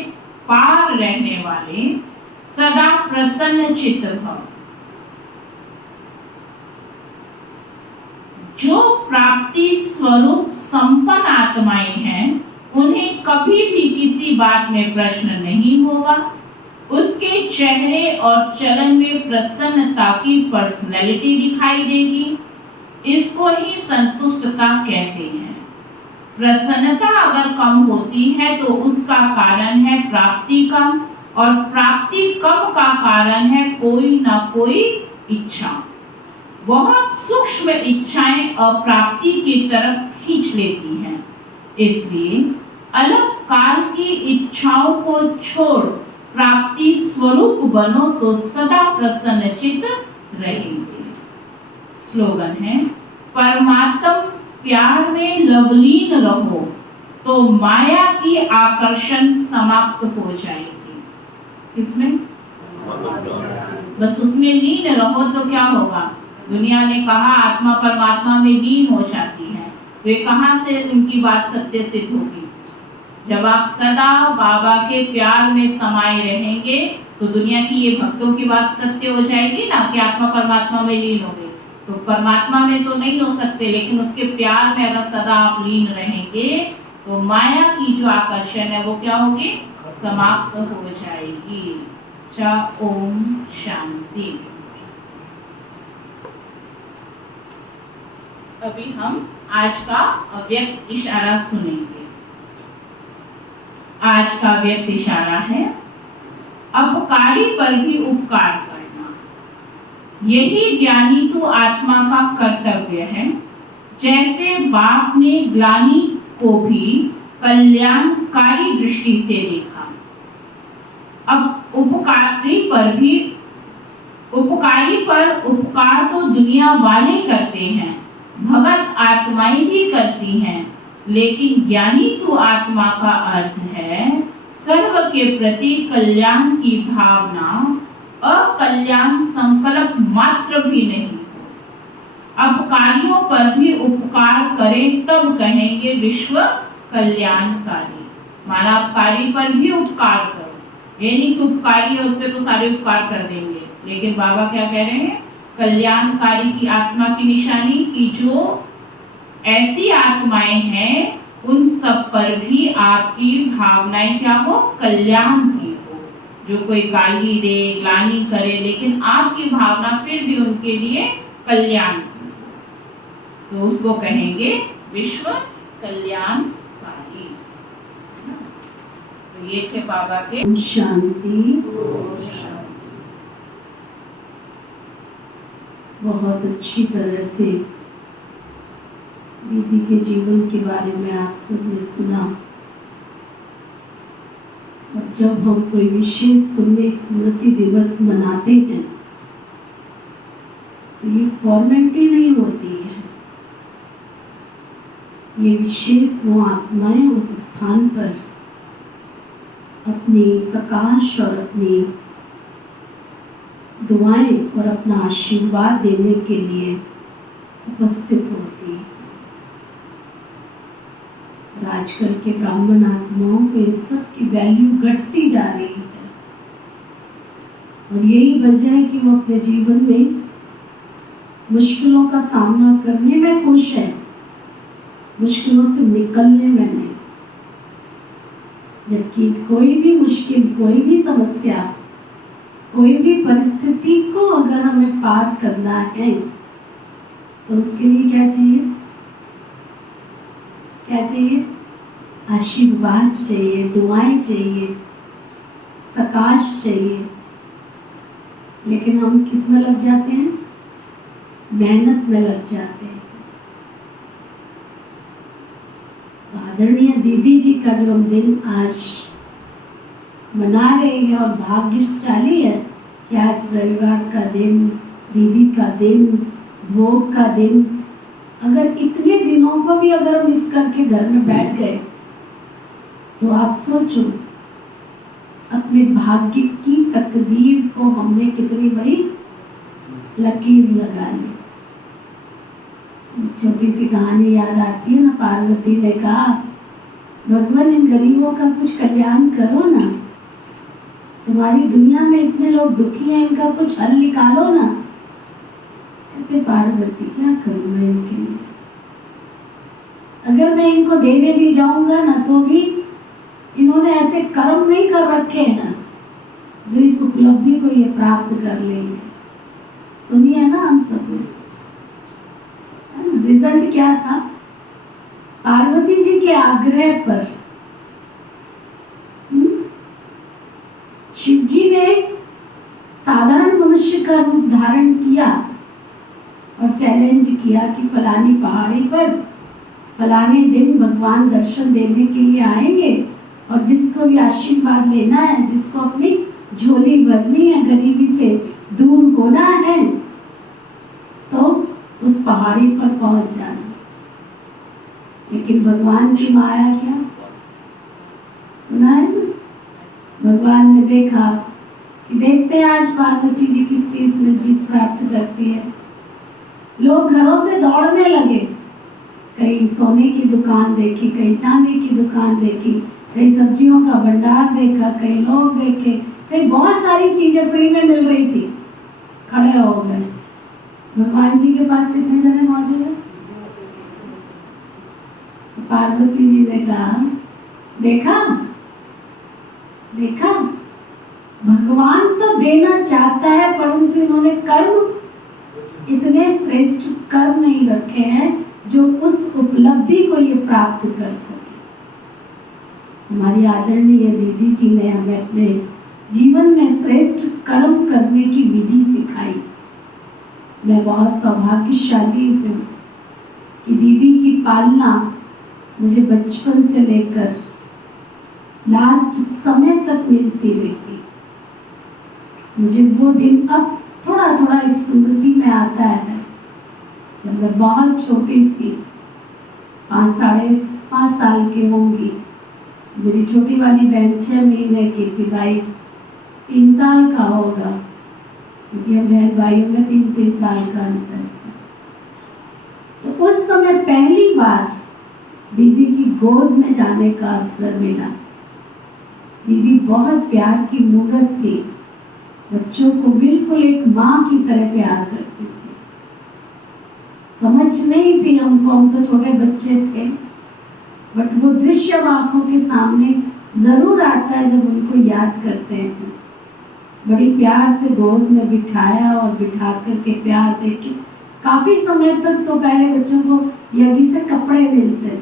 पार रहने वाले, सदा प्रसन्न चित्त भव। जो प्राप्ति स्वरूप संपन्न आत्माएं हैं, उन्हें कभी भी किसी बात में प्रश्न नहीं होगा। उसके चेहरे और चलन में प्रसन्नता की पर्सनैलिटी दिखाई देगी। इसको ही संतुष्टता कहते हैं। प्रसन्नता अगर कम होती है तो उसका कारण है प्राप्ति कम, और प्राप्ति कम का कारण है कोई ना कोई इच्छा। बहुत सूक्ष्म इच्छाएं अप्राप्ति की तरफ खींच लेती हैं। इसलिए अलग काल की इच्छाओं को छोड़ प्राप्ति स्वरूप बनो तो सदा प्रसन्नचित्त रहेंगे। स्लोगन है, परमात्म प्यार में लवलीन रहो तो माया की आकर्षण समाप्त हो जाएगी। इसमें बस उसमें लीन रहो तो क्या होगा? दुनिया ने कहा आत्मा परमात्मा में लीन हो जाती है, वे कहां से उनकी बात सत्य सिद्ध होगी? जब आप सदा बाबा के प्यार में समाये रहेंगे तो दुनिया की ये भक्तों की बात सत्य हो जाएगी ना कि आत्मा परमात्मा में लीन हो गए। तो परमात्मा में तो नहीं हो सकते, लेकिन उसके प्यार में अगर सदा आप लीन रहेंगे तो माया की जो आकर्षण है वो क्या होगी? समाप्त हो जाएगी। ओम शांति। अभी हम आज का अव्यक्त इशारा सुनेंगे। आज का अव्यक्त इशारा है, अपकारी पर भी उपकार करना। यही ज्ञानी तो आत्मा का कर्तव्य है। जैसे बाप ने ग्लानि को भी कल्याणकारी दृष्टि से देखा, अब उपकारी पर उपकार तो दुनिया वाले करते हैं, भगत आत्माएं भी करती हैं, लेकिन ज्ञानी तो आत्मा का अर्थ है सर्व के प्रति कल्याण की भावना, अकल्याण संकल्प मात्र भी नहीं हो। अपकारियों पर भी उपकार करें तब कहेंगे विश्व कल्याणकारी। माना अपकारी पर भी उपकार करो, ये नहीं कि उपकारी है उस पर तो सारे उपकार कर देंगे, लेकिन बाबा क्या कह रहे हैं? कल्याणकारी की आत्मा की निशानी कि जो ऐसी आत्माएं हैं उन सब पर भी आपकी भावनाएं क्या हो? कल्याण की हो। जो कोई गाली दे, ग्लानि करे, लेकिन आपकी भावना फिर भी उनके लिए कल्याण की हो, तो उसको कहेंगे विश्व कल्याणकारी। तो ये थे बाबा के शांति। बहुत अच्छी तरह से दीदी के जीवन के बारे में आप सबने सुना। और जब हम कोई विशेष पुण्य स्मृति दिवस मनाते हैं तो ये फॉर्मेलिटी नहीं होती है, ये विशेष वो आत्माएं उस स्थान पर अपनी सकाश और अपनी दुआएं और अपना आशीर्वाद देने के लिए उपस्थित होती है। और आजकल के ब्राह्मण आत्माओं को इन सब की वैल्यू घटती जा रही है, और यही वजह है कि वो अपने जीवन में मुश्किलों का सामना करने में खुश है, मुश्किलों से निकलने में नहीं। जबकि कोई भी मुश्किल, कोई भी समस्या, कोई भी परिस्थिति को अगर हमें पार करना है तो उसके लिए क्या चाहिए? क्या चाहिए? आशीर्वाद चाहिए, दुआएं चाहिए, सकाश चाहिए। लेकिन हम किस में लग जाते हैं? मेहनत में लग जाते हैं। आदरणीय दीदी जी का जो हम दिन आज मना रहे हैं, और भाग्यशाली है कि आज रविवार का दिन, दीदी का दिन, भोग का दिन, अगर इतने दिनों को भी अगर हम मिस करके घर में बैठ गए तो आप सोचो अपने भाग्य की तकदीर को हमने कितनी बड़ी लकीर लगा ली। छोटी सी कहानी याद आती है ना, पार्वती ने कहा भगवान इन गरीबों का कुछ कल्याण करो ना, तुम्हारी दुनिया में इतने लोग दुखी हैं, इनका कुछ हल निकालो ना। कहते पार्वती क्या करूं मैं इनके लिए, अगर मैं इनको देने भी जाऊंगा ना तो भी इन्होंने ऐसे कर्म नहीं कर रखे हैं ना जो इस उपलब्धि को ये प्राप्त कर लेंगे। सुनिए ना हम सब, रिजल्ट क्या था? पार्वती जी के आग्रह पर शिव जी ने साधारण मनुष्य का रूप धारण किया और चैलेंज किया कि फलानी पहाड़ी पर फलाने दिन भगवान दर्शन देने के लिए आएंगे, और जिसको भी आशीर्वाद लेना है, जिसको अपनी झोली भरनी है, गरीबी से दूर होना है, तो उस पहाड़ी पर पहुंच जाना। लेकिन भगवान की माया क्या सुना है ना? भगवान ने देखा कि देखते हैं आज पार्वती जी किस चीज में जीत प्राप्त करती है। लोग घरों से दौड़ने लगे, कहीं सोने की दुकान देखी, कहीं चांदी की दुकान देखी, कहीं सब्जियों का भंडार देखा, कहीं लोग देखे, कहीं बहुत सारी चीजें फ्री में मिल रही थी, खड़े हो गए। भगवान जी के पास कितने जने मौजूद हैं? पार्वती जी ने कहा देखा देखा, भगवान तो देना चाहता है, परंतु इन्होंने कर्म इतने श्रेष्ठ कर्म नहीं रखे हैं जो उस उपलब्धि को ये प्राप्त कर सके। हमारी आदरणीय दीदी जी ने हमें अपने जीवन में श्रेष्ठ कर्म करने की विधि सिखाई। मैं बहुत सौभाग्यशाली हूँ कि दीदी की पालना मुझे बचपन से लेकर लास्ट समय तक मिलती रही। मुझे वो दिन अब थोड़ा थोड़ा इस स्मृति में आता है जब मैं बहुत छोटी थी, 5 साल की होंगी। मेरी छोटी वाली बहन 6 महीने की थी, भाई 3 साल का होगा, क्योंकि हम बहन भाइयों में 3-3 साल का अंतर था। तो उस समय पहली बार दीदी की गोद में जाने का अवसर मिला। दीदी बहुत प्यार की मूर्त थी, बच्चों को बिल्कुल एक माँ की तरह प्यार करती थी। समझ नहीं थी हमको, हम तो छोटे बच्चे थे, बट वो दृश्य आंखों के सामने जरूर आता है जब उनको याद करते हैं। बड़ी प्यार से गोद में बिठाया और बिठा करके प्यार देके काफी समय तक, तो पहले बच्चों को यज्ञ से कपड़े मिलते थे,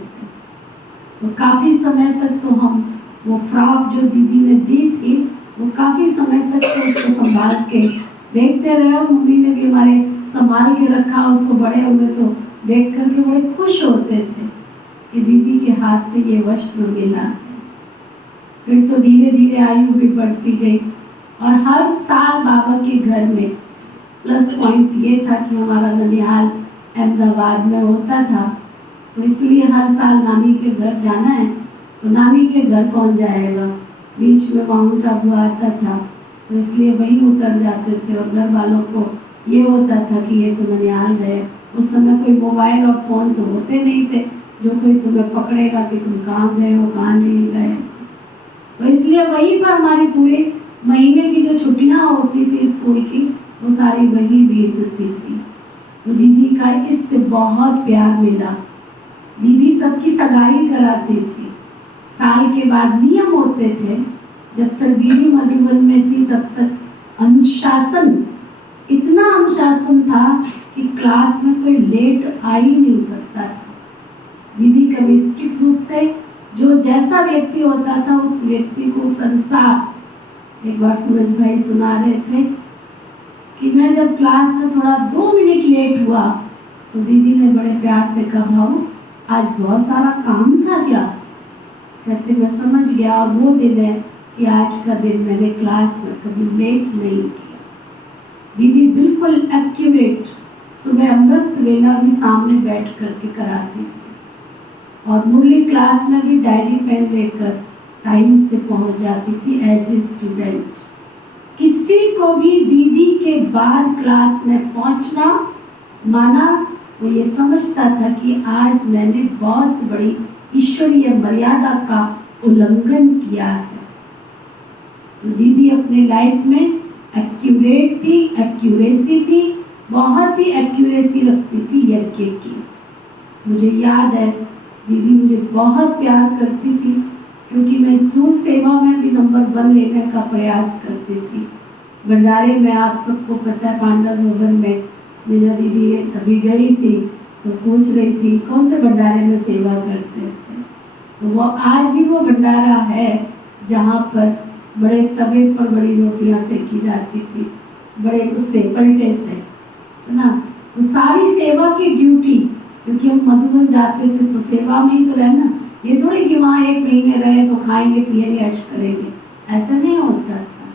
तो काफी समय तक तो हम वो फ्रॉक जो दीदी ने दी थी वो काफी समय तक तो उसको संभाल के देखते रहे। मम्मी ने भी हमारे संभाल के रखा, उसको बड़े हुए तो देख करके बड़े खुश होते थे कि दीदी के हाथ से ये वस्त्र मिला है। फिर तो धीरे धीरे आयु भी बढ़ती गई, और हर साल बाबा के घर में प्लस पॉइंट ये था कि हमारा ननिहाल अहमदाबाद में होता था, तो इसलिए हर साल नानी के घर जाना है तो नानी के घर कौन जाएगा? बीच में माउंट आबू आता था तो इसलिए वहीं उतर जाते थे और घर वालों को ये होता था कि ये तो ननिहाल गए। उस समय कोई मोबाइल और फ़ोन तो होते नहीं थे जो कोई तुम्हें पकड़ेगा कि तुम कहाँ गए हो कहाँ नहीं गए। तो इसलिए वहीं पर हमारी पूरे महीने की जो छुट्टियाँ होती थी स्कूल की वो सारी वहीं बीतती थी। तो दीदी का इससे बहुत प्यार मिला। दीदी सबकी सगाई कराती थी। साल के बाद नियम होते थे, जब तक दीदी मधुबन में थी तब तक अनुशासन, इतना अनुशासन था कि क्लास में कोई लेट आ ही नहीं सकता था। दीदी कभी स्ट्रिक्ट रूप से जो जैसा व्यक्ति होता था उस व्यक्ति को संसार। एक बार सूरज भाई सुना रहे थे कि मैं जब क्लास में थोड़ा 2 मिनट लेट हुआ तो दीदी ने बड़े प्यार से कहा, भाऊ आज बहुत सारा काम था क्या? कहते मैं समझ गया और वो दिन है कि आज का दिन मैंने क्लास में कभी लेट नहीं किया। दीदी बिल्कुल एक्यूरेट, सुबह अमृत वेला भी सामने बैठ करके कराती थी और मुरली क्लास में भी डायरी पेन लेकर टाइम से पहुंच जाती थी एज ए स्टूडेंट। किसी को भी दीदी के बाद क्लास में पहुंचना माना वो ये समझता था कि आज मैंने बहुत बड़ी ईश्वरीय मर्यादा का उल्लंघन किया है। तो दीदी अपने लाइफ में एक्यूरेट थी, एक्यूरेसी थी, बहुत ही एक्यूरेसी रखती थी यज्ञ की। मुझे याद है दीदी मुझे बहुत प्यार करती थी क्योंकि मैं स्कूल सेवा में भी नंबर 1 लेने का प्रयास करती थी। भंडारे में आप सबको पता है पांडव भवन में मेरा दीदी अभी गई थी तो पूछ रही थी कौन से भंडारे में सेवा करते थे। तो वो आज भी वो भंडारा है जहाँ पर बड़े तवे पर बड़ी रोटियां सेकी जाती थी, बड़े उससे पलटे से, है ना। तो सारी सेवा की ड्यूटी, क्योंकि हम मधुबन जाते थे तो सेवा में ही तो रहना, ये थोड़ी कि वहाँ 1 महीने रहे तो खाएंगे पिएंगे ऐश करेंगे, ऐसा नहीं होता था।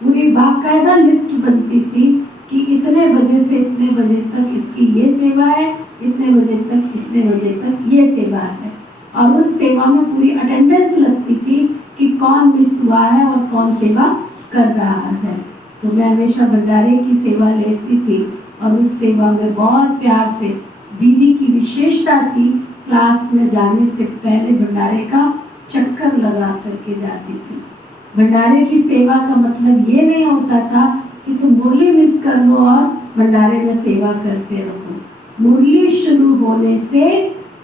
पूरी बाकायदा लिस्ट बनती थी कि इतने बजे से इतने बजे तक इसकी ये सेवा है, इतने बजे तक इतने बजे तक ये सेवा है, और उस सेवा में पूरी अटेंडेंस लगती थी कि कौन मिस हुआ है और कौन सेवा कर रहा है। तो मैं हमेशा भंडारे की सेवा लेती थी और उस सेवा में बहुत प्यार से दीदी की विशेषता थी, क्लास में जाने से पहले भंडारे का चक्कर लगा करके जाती थी। भंडारे की सेवा का मतलब ये नहीं होता था कि तुम मुरली मिस कर दो और भंडारे में सेवा करते रहो। मुरली शुरू होने से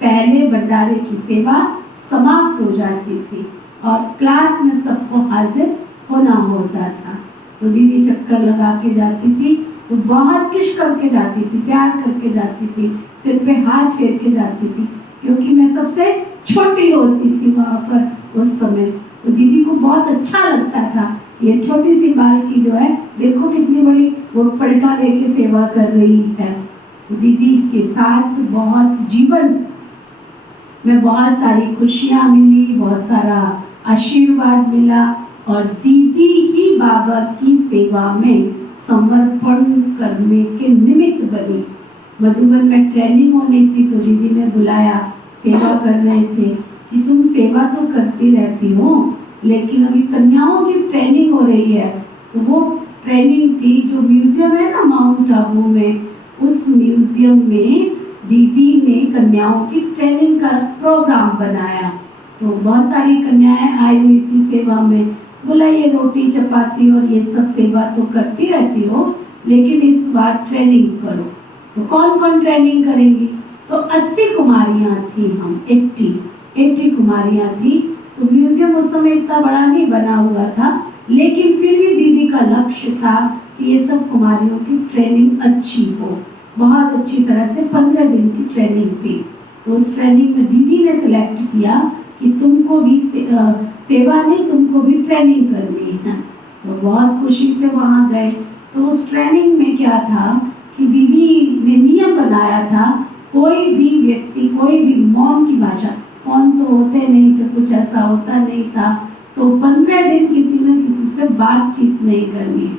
पहले भंडारे की सेवा समाप्त हो जाती थी और क्लास में सबको हाजिर होना होता था। तो दीदी चक्कर लगा के जाती थी, तो बहुत किश करके जाती थी, प्यार करके जाती थी, सिर पे हाथ फेर के जाती थी, क्योंकि मैं सबसे छोटी होती थी वहाँ पर उस समय। तो दीदी को बहुत अच्छा लगता था ये छोटी सी बालकी जो है, देखो कितनी बड़ी वो पलटा लेके सेवा कर रही है। तो दीदी के साथ बहुत जीवन में बहुत सारी खुशियाँ मिली, बहुत सारा आशीर्वाद मिला और दीदी ही बाबा की सेवा में समर्पण करने के निमित्त बनी। मधुबन में ट्रेनिंग होनी थी तो दीदी ने बुलाया, सेवा कर रहे थे कि तुम सेवा तो करती रहती हो लेकिन अभी कन्याओं की ट्रेनिंग हो रही है। तो वो ट्रेनिंग थी जो म्यूजियम है ना माउंट आबू में, उस म्यूजियम में दीदी ने कन्याओं की ट्रेनिंग का प्रोग्राम बनाया। तो बहुत सारी कन्याएं आई हुई थी सेवा में, बोला ये रोटी चपाती और ये सब सेवा तो करती रहती हो लेकिन इस बार ट्रेनिंग करो। तो कौन कौन ट्रेनिंग करेंगी? तो 80 कुमारियाँ थी, हम 80 कुमारियाँ थी। तो म्यूजियम उस समय इतना बड़ा नहीं बना हुआ था, लेकिन फिर भी दीदी का लक्ष्य था कि ये सब कुमारियों की ट्रेनिंग अच्छी हो। बहुत अच्छी तरह से 15 दिन की ट्रेनिंग थी। तो उस ट्रेनिंग में दीदी ने सिलेक्ट किया कि तुमको भी सेवा नहीं, तुमको भी ट्रेनिंग करनी है। तो बहुत खुशी से वहाँ गए। तो उस ट्रेनिंग में क्या था कि दीदी ने नियम बनाया था, कोई भी व्यक्ति, कोई भी मौन की भाषा, मौन तो होते नहीं थे, कुछ ऐसा होता नहीं था, तो 15 दिन किसी न किसी से बातचीत नहीं करनी है।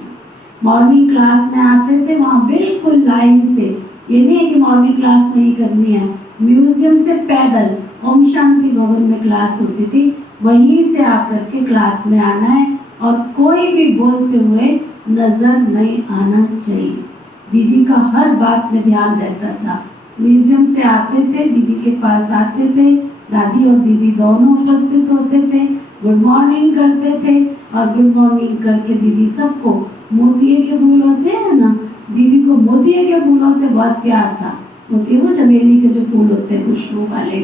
मॉर्निंग क्लास में आते थे वहाँ बिल्कुल लाइन से, ये नहीं है कि मॉर्निंग क्लास में ही करनी है, म्यूजियम से पैदल ओम शांति भवन में क्लास होती थी, वहीं से आकर के क्लास में आना है और कोई भी बोलते हुए नजर नहीं आना चाहिए। दीदी का हर बात में ध्यान रहता था। म्यूजियम से आते थे, दीदी के पास आते थे, दादी और दीदी दोनों उपस्थित होते थे, गुड मॉर्निंग करते थे और गुड मॉर्निंग करके दीदी सबको मोतिये के फूल होते हैं ना, दीदी को मोतिये के फूलों से बहुत प्यार था। मोतिये वो चमेली के जो फूल होते हैं खुशबू वाले,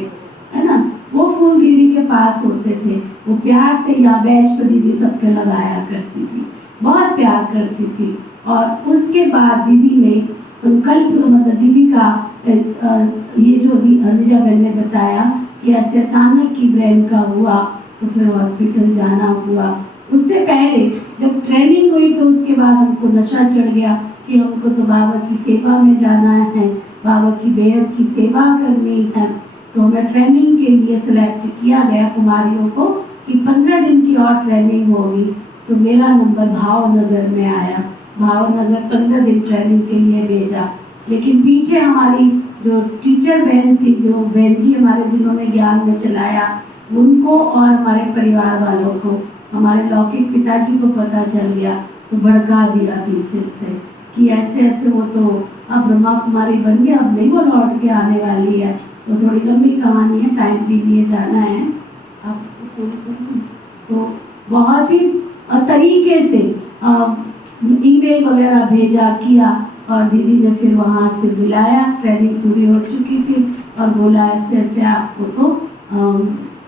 है ना, वो फूल दीदी के पास होते थे। वो प्यार से यहाँ बेंच पर दीदी सबके लगाया करती थी, बहुत प्यार करती थी। और उसके बाद दीदी ने संकल्प, मतलब दीदी का ये जो अनिजा बहन ने बताया कि ऐसे अचानक की ब्रेन का हुआ तो फिर हॉस्पिटल जाना हुआ। उससे पहले जब ट्रेनिंग हुई तो उसके बाद हमको नशा चढ़ गया कि हमको तो बाबा की सेवा में जाना है, बाबा की बेहद की सेवा करनी है। तो हमें ट्रेनिंग के लिए सिलेक्ट किया गया कुमारियों को कि 15 दिन की और ट्रेनिंग होगी। तो मेरा नंबर भावनगर में आया, भावनगर 15 दिन ट्रेनिंग के लिए भेजा। लेकिन पीछे हमारी जो टीचर बहन थी, जो बहन जी हमारे जिन्होंने ज्ञान में चलाया, उनको और हमारे परिवार वालों को, हमारे लौकिक पिताजी को पता चल गया तो भड़का दिया पीछे से कि ऐसे ऐसे वो तो अब ब्रह्मा कुमारी बन गए, अब नहीं वो लौट के आने वाली है। तो थोड़ी लंबी कहानी है, टाइम भी लिए जाना है आपको। तो बहुत ही तरीके से ईमेल वगैरह भेजा किया और दीदी ने फिर वहाँ से बुलाया, ट्रेनिंग पूरी हो चुकी थी और बोला ऐसे ऐसे आपको तो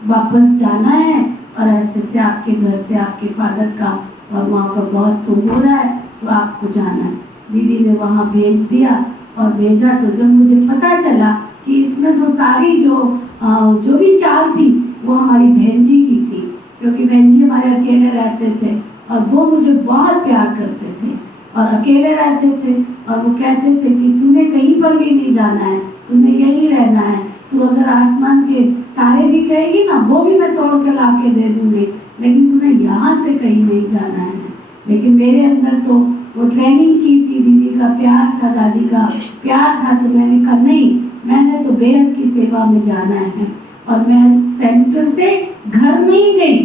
वापस जाना है और ऐसे ऐसे आपके घर से आपके फादर का और वहाँ पर बहुत तो हो रहा है तो आपको जाना है। दीदी ने वहाँ भेज दिया और भेजा तो जब मुझे पता चला कि इसमें तो सारी जो भी चाल थी वो हमारी बहन जी की थी, क्योंकि बहन जी हमारे अकेले रहते थे और वो मुझे बहुत प्यार करते थे और अकेले रहते थे और वो कहते थे कि तूने कहीं पर भी नहीं जाना है, तूने यहीं रहना है, तू अगर आसमान के तारे भी कहेगी ना वो भी मैं तोड़ के ला के दे दूँगी, लेकिन तूने यहाँ से कहीं नहीं जाना है। लेकिन मेरे अंदर तो वो ट्रेनिंग की थी, दीदी का प्यार था, दादी का प्यार था, तो मैंने कहा नहीं, मैंने तो बेहद की सेवा में जाना है। और मैं सेंटर से घर नहीं गई,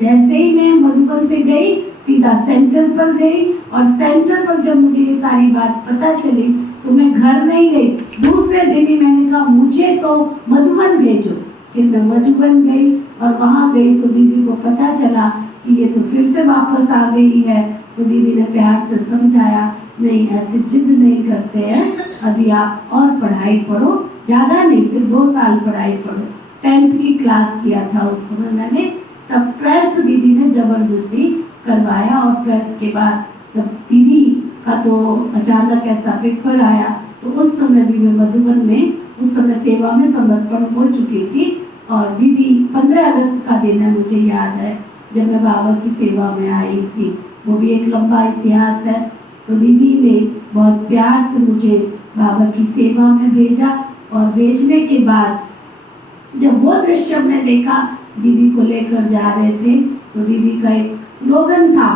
जैसे ही मैं मधुबन से गई सीधा सेंटर पर गई और सेंटर पर जब मुझे ये सारी बात पता चली तो मैं घर नहीं गई। दूसरे दिन ही मैंने कहा मुझे तो मधुबन भेजो। फिर मैं मधुबन गई और वहाँ गई तो दीदी को पता चला कि ये तो फिर से वापस आ गई है। तो दीदी ने प्यार से समझाया, नहीं ऐसे जिद नहीं करते हैं, अभी आप और पढ़ाई पढ़ो, ज़्यादा नहीं, सिर्फ 2 साल पढ़ाई पढ़ो। 10th की क्लास किया था उस समय मैंने, तब 12th दीदी ने ज़बरदस्ती करवाया और 12th के बाद जब दीदी का तो अचानक ऐसा पेपर आया तो उस समय भी मैं मधुबन में उस समय सेवा में समर्पण हो चुकी थी। और दीदी 15 अगस्त का दिन है, मुझे याद है, जब मैं बाबा की सेवा में आई थी, वो भी एक लंबा इतिहास है। तो दीदी ने बहुत प्यार से मुझे बाबा की सेवा में भेजा और भेजने के बाद जब वो दृश्य हमने देखा, दीदी को लेकर जा रहे थे तो दीदी का एक स्लोगन था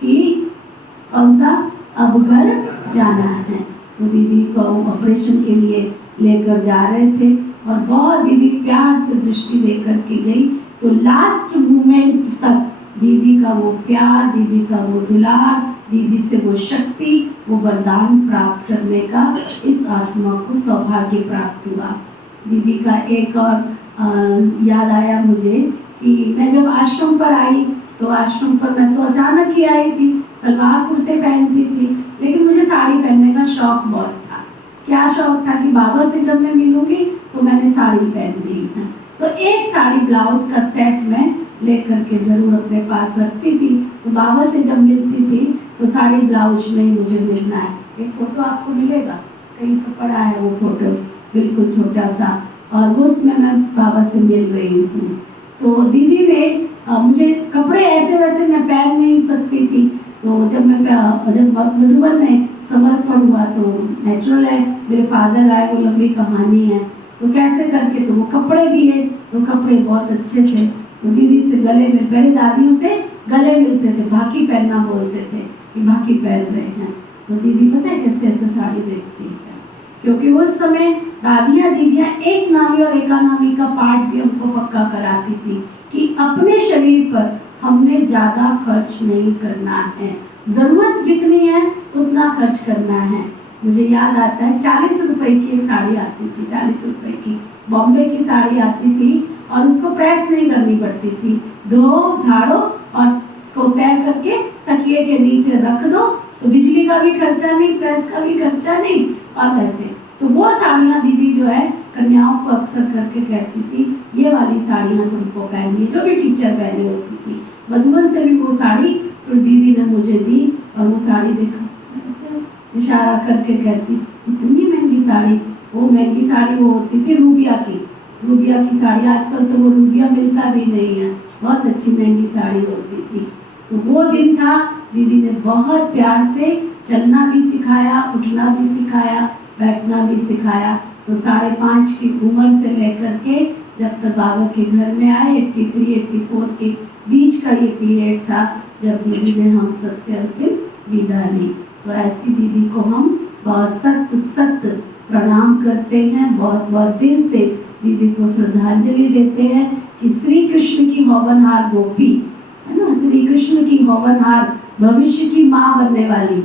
कि कौन सा, अब घर जाना है। तो दीदी को ऑपरेशन के लिए लेकर जा रहे थे और बहुत दीदी प्यार से दृष्टि देकर के गई। तो लास्ट मोमेंट तक दीदी का वो प्यार, दीदी का वो दुलार, दीदी से वो शक्ति, वो वरदान प्राप्त करने का इस आत्मा को सौभाग्य प्राप्त हुआ। दीदी का एक और याद आया मुझे कि मैं जब आश्रम पर आई तो आश्रम पर मैं तो अचानक ही आई थी, सलवार कुर्ते पहनती थी, लेकिन मुझे साड़ी पहनने का शौक बहुत था। क्या शौक था कि बाबा से जब मैं मिलूंगी तो मैंने साड़ी पहननी है। तो एक साड़ी ब्लाउज का सेट मैं लेकर के ज़रूर अपने पास रखती थी। तो बाबा से जब मिलती थी तो साड़ी ब्लाउज में ही मुझे मिलना है। एक फ़ोटो आपको मिलेगा, कहीं तो पड़ा है वो फ़ोटो, बिल्कुल छोटा सा, और उसमें मैं बाबा से मिल रही हूँ। तो दीदी ने मुझे कपड़े ऐसे वैसे मैं पहन नहीं सकती थी। तो जब मधुबन में समर्पण हुआ तो नेचुरल है, मेरे फादर आए, वो लंबी कहानी है, तो कैसे करके तो वो कपड़े दिए, तो कपड़े बहुत अच्छे थे। तो दीदी से गले में, पहले दादियों से गले मिलते थे, भाकी पहनना बोलते थे कि भाकी पहन रहे हैं। तो दीदी पता है कैसे ऐसे साड़ी देखती है, क्योंकि उस समय दादियाँ दीदियाँ एक नामी और एकानामी का पाठ भी हमको पक्का कराती थी कि अपने शरीर पर हमने ज़्यादा खर्च नहीं करना है, ज़रूरत जितनी है उतना खर्च करना है। मुझे याद आता है 40 रुपए की एक साड़ी आती थी, 40 रुपए की बॉम्बे की साड़ी आती थी और उसको प्रेस नहीं करनी पड़ती थी, धो झाड़ो और उसको तय करके तकिए के नीचे रख दो, तो बिजली का भी खर्चा नहीं, प्रेस का भी खर्चा नहीं। और वैसे तो वो साड़ियाँ दीदी जो है कन्याओं को अक्सर करके कहती थी ये वाली साड़ियाँ तुमको पहननी है, जो भी टीचर पहने होती थी। मधुबन से भी वो साड़ी फिर दीदी ने मुझे दी और वो साड़ी देखा, ऐसे इशारा करके कहती इतनी महंगी साड़ी। वो महंगी साड़ी वो होती थी रूबिया की साड़ी, आजकल तो वो रूबिया मिलता भी नहीं है, बहुत अच्छी महंगी साड़ी होती थी। तो वो दिन था, दीदी ने बहुत प्यार से चलना भी सिखाया, उठना भी सिखाया, बैठना भी सिखाया। तो 5.5 की उम्र से लेकर के जब तक बाबा के घर में आए 83-84 के बीच का ये पीरियड था जब दीदी ने हम सबसे अंतिम विदा ली। तो ऐसी दीदी को हम बहुत सख्त प्रणाम करते हैं, बहुत बहुत दिल से दीदी को श्रद्धांजलि देते हैं कि श्री कृष्ण की हौवनहार गोपी है ना, श्री कृष्ण की हौवनहार भविष्य की माँ बनने वाली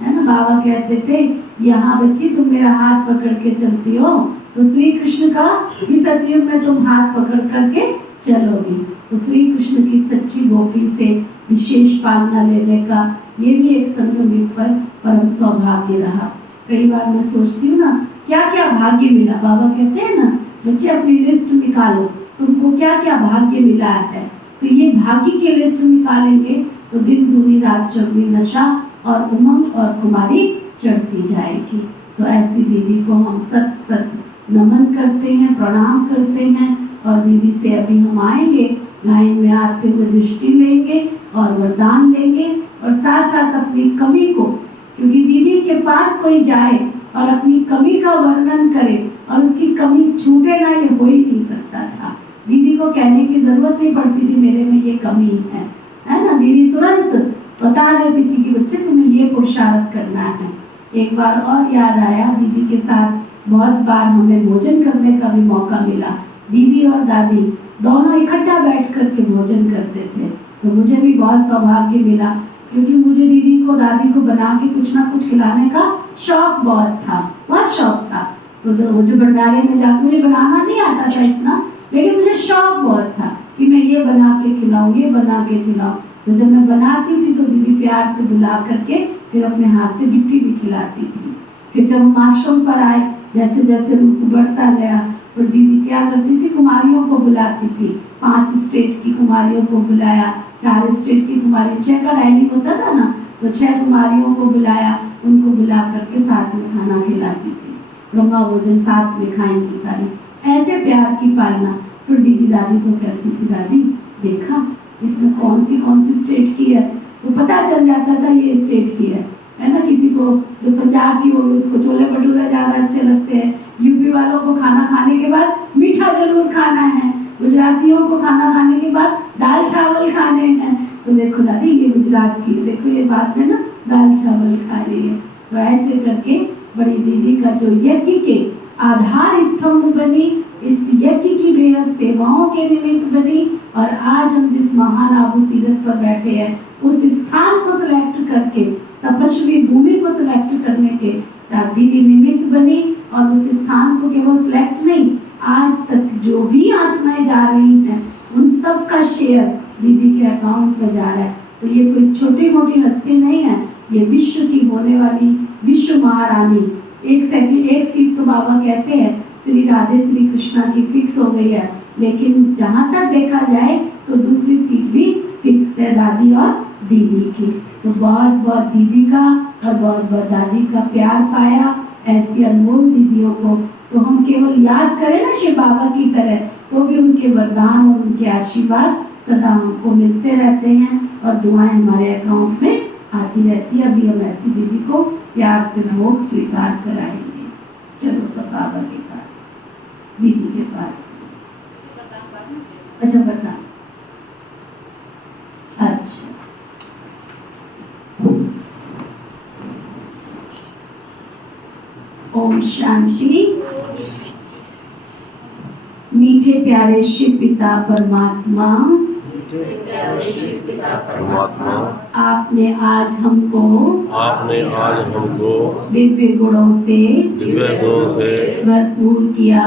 है ना। बाबा कहते थे यहाँ बच्ची तुम मेरा हाथ पकड़ के चलती हो तो श्री कृष्ण का भी सतयुग में तुम हाथ पकड़ करके चलोगी। तो श्री कृष्ण की सच्ची गोपी से विशेष पालना लेने का ये भी एक संगम पर परम सौभाग्य रहा। कई बार मैं सोचती हूँ ना क्या क्या भाग्य मिला। बाबा कहते हैं ना बच्चे अपनी लिस्ट निकालो, तुमको क्या क्या भाग्य मिला है। तो ये भाग्य की लिस्ट निकालेंगे तो दिन दूनी रात चौगुनी नशा और उमंग और कुमारी चढ़ती जाएगी। तो ऐसी दीदी को हम सत नमन करते हैं, प्रणाम करते हैं। और दीदी से अभी हम आएंगे, लाइन में आते हुए दृष्टि लेंगे और वरदान लेंगे और साथ साथ अपनी कमी को, क्योंकि दीदी के पास कोई जाए और अपनी कमी का वर्णन करे और उसकी कमी छूटे ना, ये हो ही नहीं सकता था। दीदी को कहने की जरूरत नहीं पड़ती थी मेरे में ये कमी है ना। दीदी तुरंत बता देती थी कि बच्चे तुम्हें ये पुरुषार्थ करना है। एक बार और याद आया, दीदी के साथ बहुत बार हमें भोजन करने का भी मौका मिला। दीदी और दादी दोनों इकट्ठा बैठ कर के भोजन करते थे। तो मुझे भी बहुत सौभाग्य मिला क्योंकि मुझे दीदी को दादी को बना के कुछ ना कुछ खिलाने का शौक बहुत शौक था। तो जो भंडारे में जाकर मुझे बनाना नहीं आता था इतना, लेकिन मुझे शौक बहुत था कि मैं ये बना के खिलाऊं, ये बना के खिलाऊं। तो जब मैं बनाती थी तो दीदी प्यार से बुला करके फिर अपने हाथ से गिट्टी भी खिलाती थी। फिर जब हम आश्रम पर आए, जैसे जैसे रूप बढ़ता गया तो दीदी क्या करती थी, कुमारियों को बुलाती थी। 5 स्टेट की कुमारियों को बुलाया, 4 स्टेट की कुमारी, 6 का डाइनिंग होता था ना, तो 6 कुमारियों को बुलाया, उनको बुला करके साथ में खाना खिलाती थी। ब्रह्मा भोजन साथ में खाएंगी सारी, ऐसे प्यार की पालना। फिर दीदी दादी को कहती थी दादी देखा इसमें कौन सी स्टेट की है, तो पता चल जाता था ये स्टेट की है ना। किसी को जो पंजाब की होगी उसको छोले भटूरे ज़्यादा अच्छे लगते हैं, यूपी वालों को खाना खाने के बाद मीठा जरूर खाना है, गुजरातियों को खाना खाने के बाद दाल चावल खाने हैं। तो देखो दादी ये गुजरात की, देखो ये बात है ना, दाल चावल खा रही है। तो ऐसे करके बड़ी दीदी का जो यज्ञ के आधार स्तंभ बनी, इस यज्ञ की बेहद सेवाओं के निमित्त बनी। और आज हम जिस महान आबू तीर्थ पर बैठे हैं उस स्थान को सिलेक्ट करके, तपस्वी भूमि को सिलेक्ट करने के दीदी निमित्त बनी। और उस स्थान को केवल सिलेक्ट नहीं, आज तक जो भी आत्माएं जा रही हैं उन सब का शेयर दीदी के अकाउंट में जा रहा है। तो ये कोई छोटी मोटी हस्ती नहीं है, ये विश्व की होने वाली विश्व महारानी। एक सीट तो बाबा कहते हैं श्री राधे श्री कृष्णा की फिक्स हो गई है, लेकिन जहाँ तक देखा जाए तो दूसरी सीट भी फिक्स है दादी और दीदी की। तो बहुत बहुत दीदी का और बहुत बहुत दादी का प्यार पाया। ऐसी अनमोल दीदियों को तो हम केवल याद करें ना शिव बाबा की तरह, तो भी उनके वरदान और उनके आशीर्वाद सदा हमको मिलते रहते हैं और दुआएं हमारे अकाउंट में आती रहती है। अभी हम ऐसी दीदी को प्यार से भोग स्वीकार कराएंगे। चलो सब बाबा के पास, दीदी के पास। अच्छा बता, अच्छा ओम शांति। मीठे प्यारे शिव पिता परमात्मा, परमात्मा, आपने आज हमको दिव्य गुणों से भरपूर किया,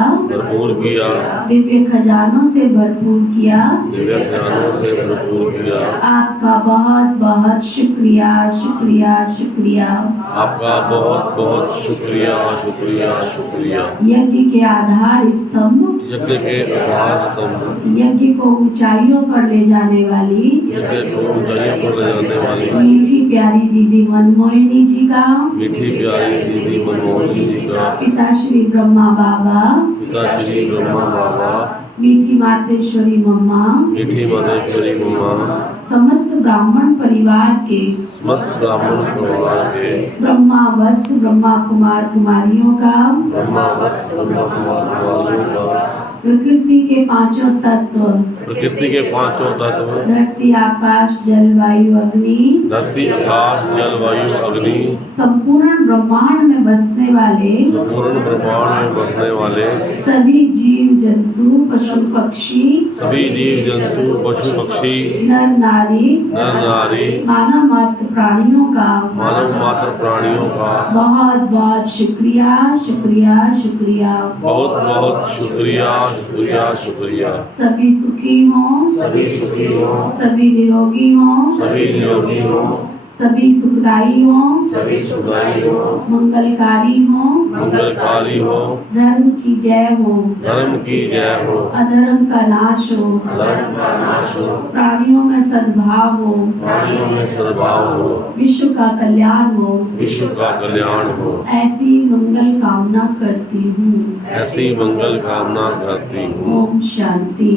दिव्य खजानों से भरपूर किया। आपका बहुत बहुत शुक्रिया शुक्रिया शुक्रिया। आपका बहुत बहुत शुक्रिया शुक्रिया शुक्रिया। यज्ञ के आधार स्तंभ, यज्ञ को ऊंचाइयों पर ले जाने वाली मीठी प्यारी दीदी मनमोहिनी जी का, पिता श्री ब्रह्मा बाबा, मीठी मातेश्वरी मम्मा, समस्त ब्राह्मण परिवार के ब्रह्मा वत्स ब्रह्मा कुमार कुमारियों का, प्रकृति के पांचों तत्व, धरती आकाश जल वायु अग्नि, संपूर्ण ब्रह्मांड में बसने वाले सभी जीव जंतु पशु पक्षी, नर नारी मानव मात्र प्राणियों का बहुत बहुत शुक्रिया शुक्रिया शुक्रिया। बहुत बहुत शुक्रिया शुक्रिया शुक्रिया। सभी सुखी हों, सभी निरोगी हों, सभी सुखदायी हों, मंगलकारी हों, धर्म की जय हो, अधर्म का नाश हो, प्राणियों में सद्भाव हो, विश्व का कल्याण हो, ऐसी मंगल कामना करती हूँ। ओम शांति।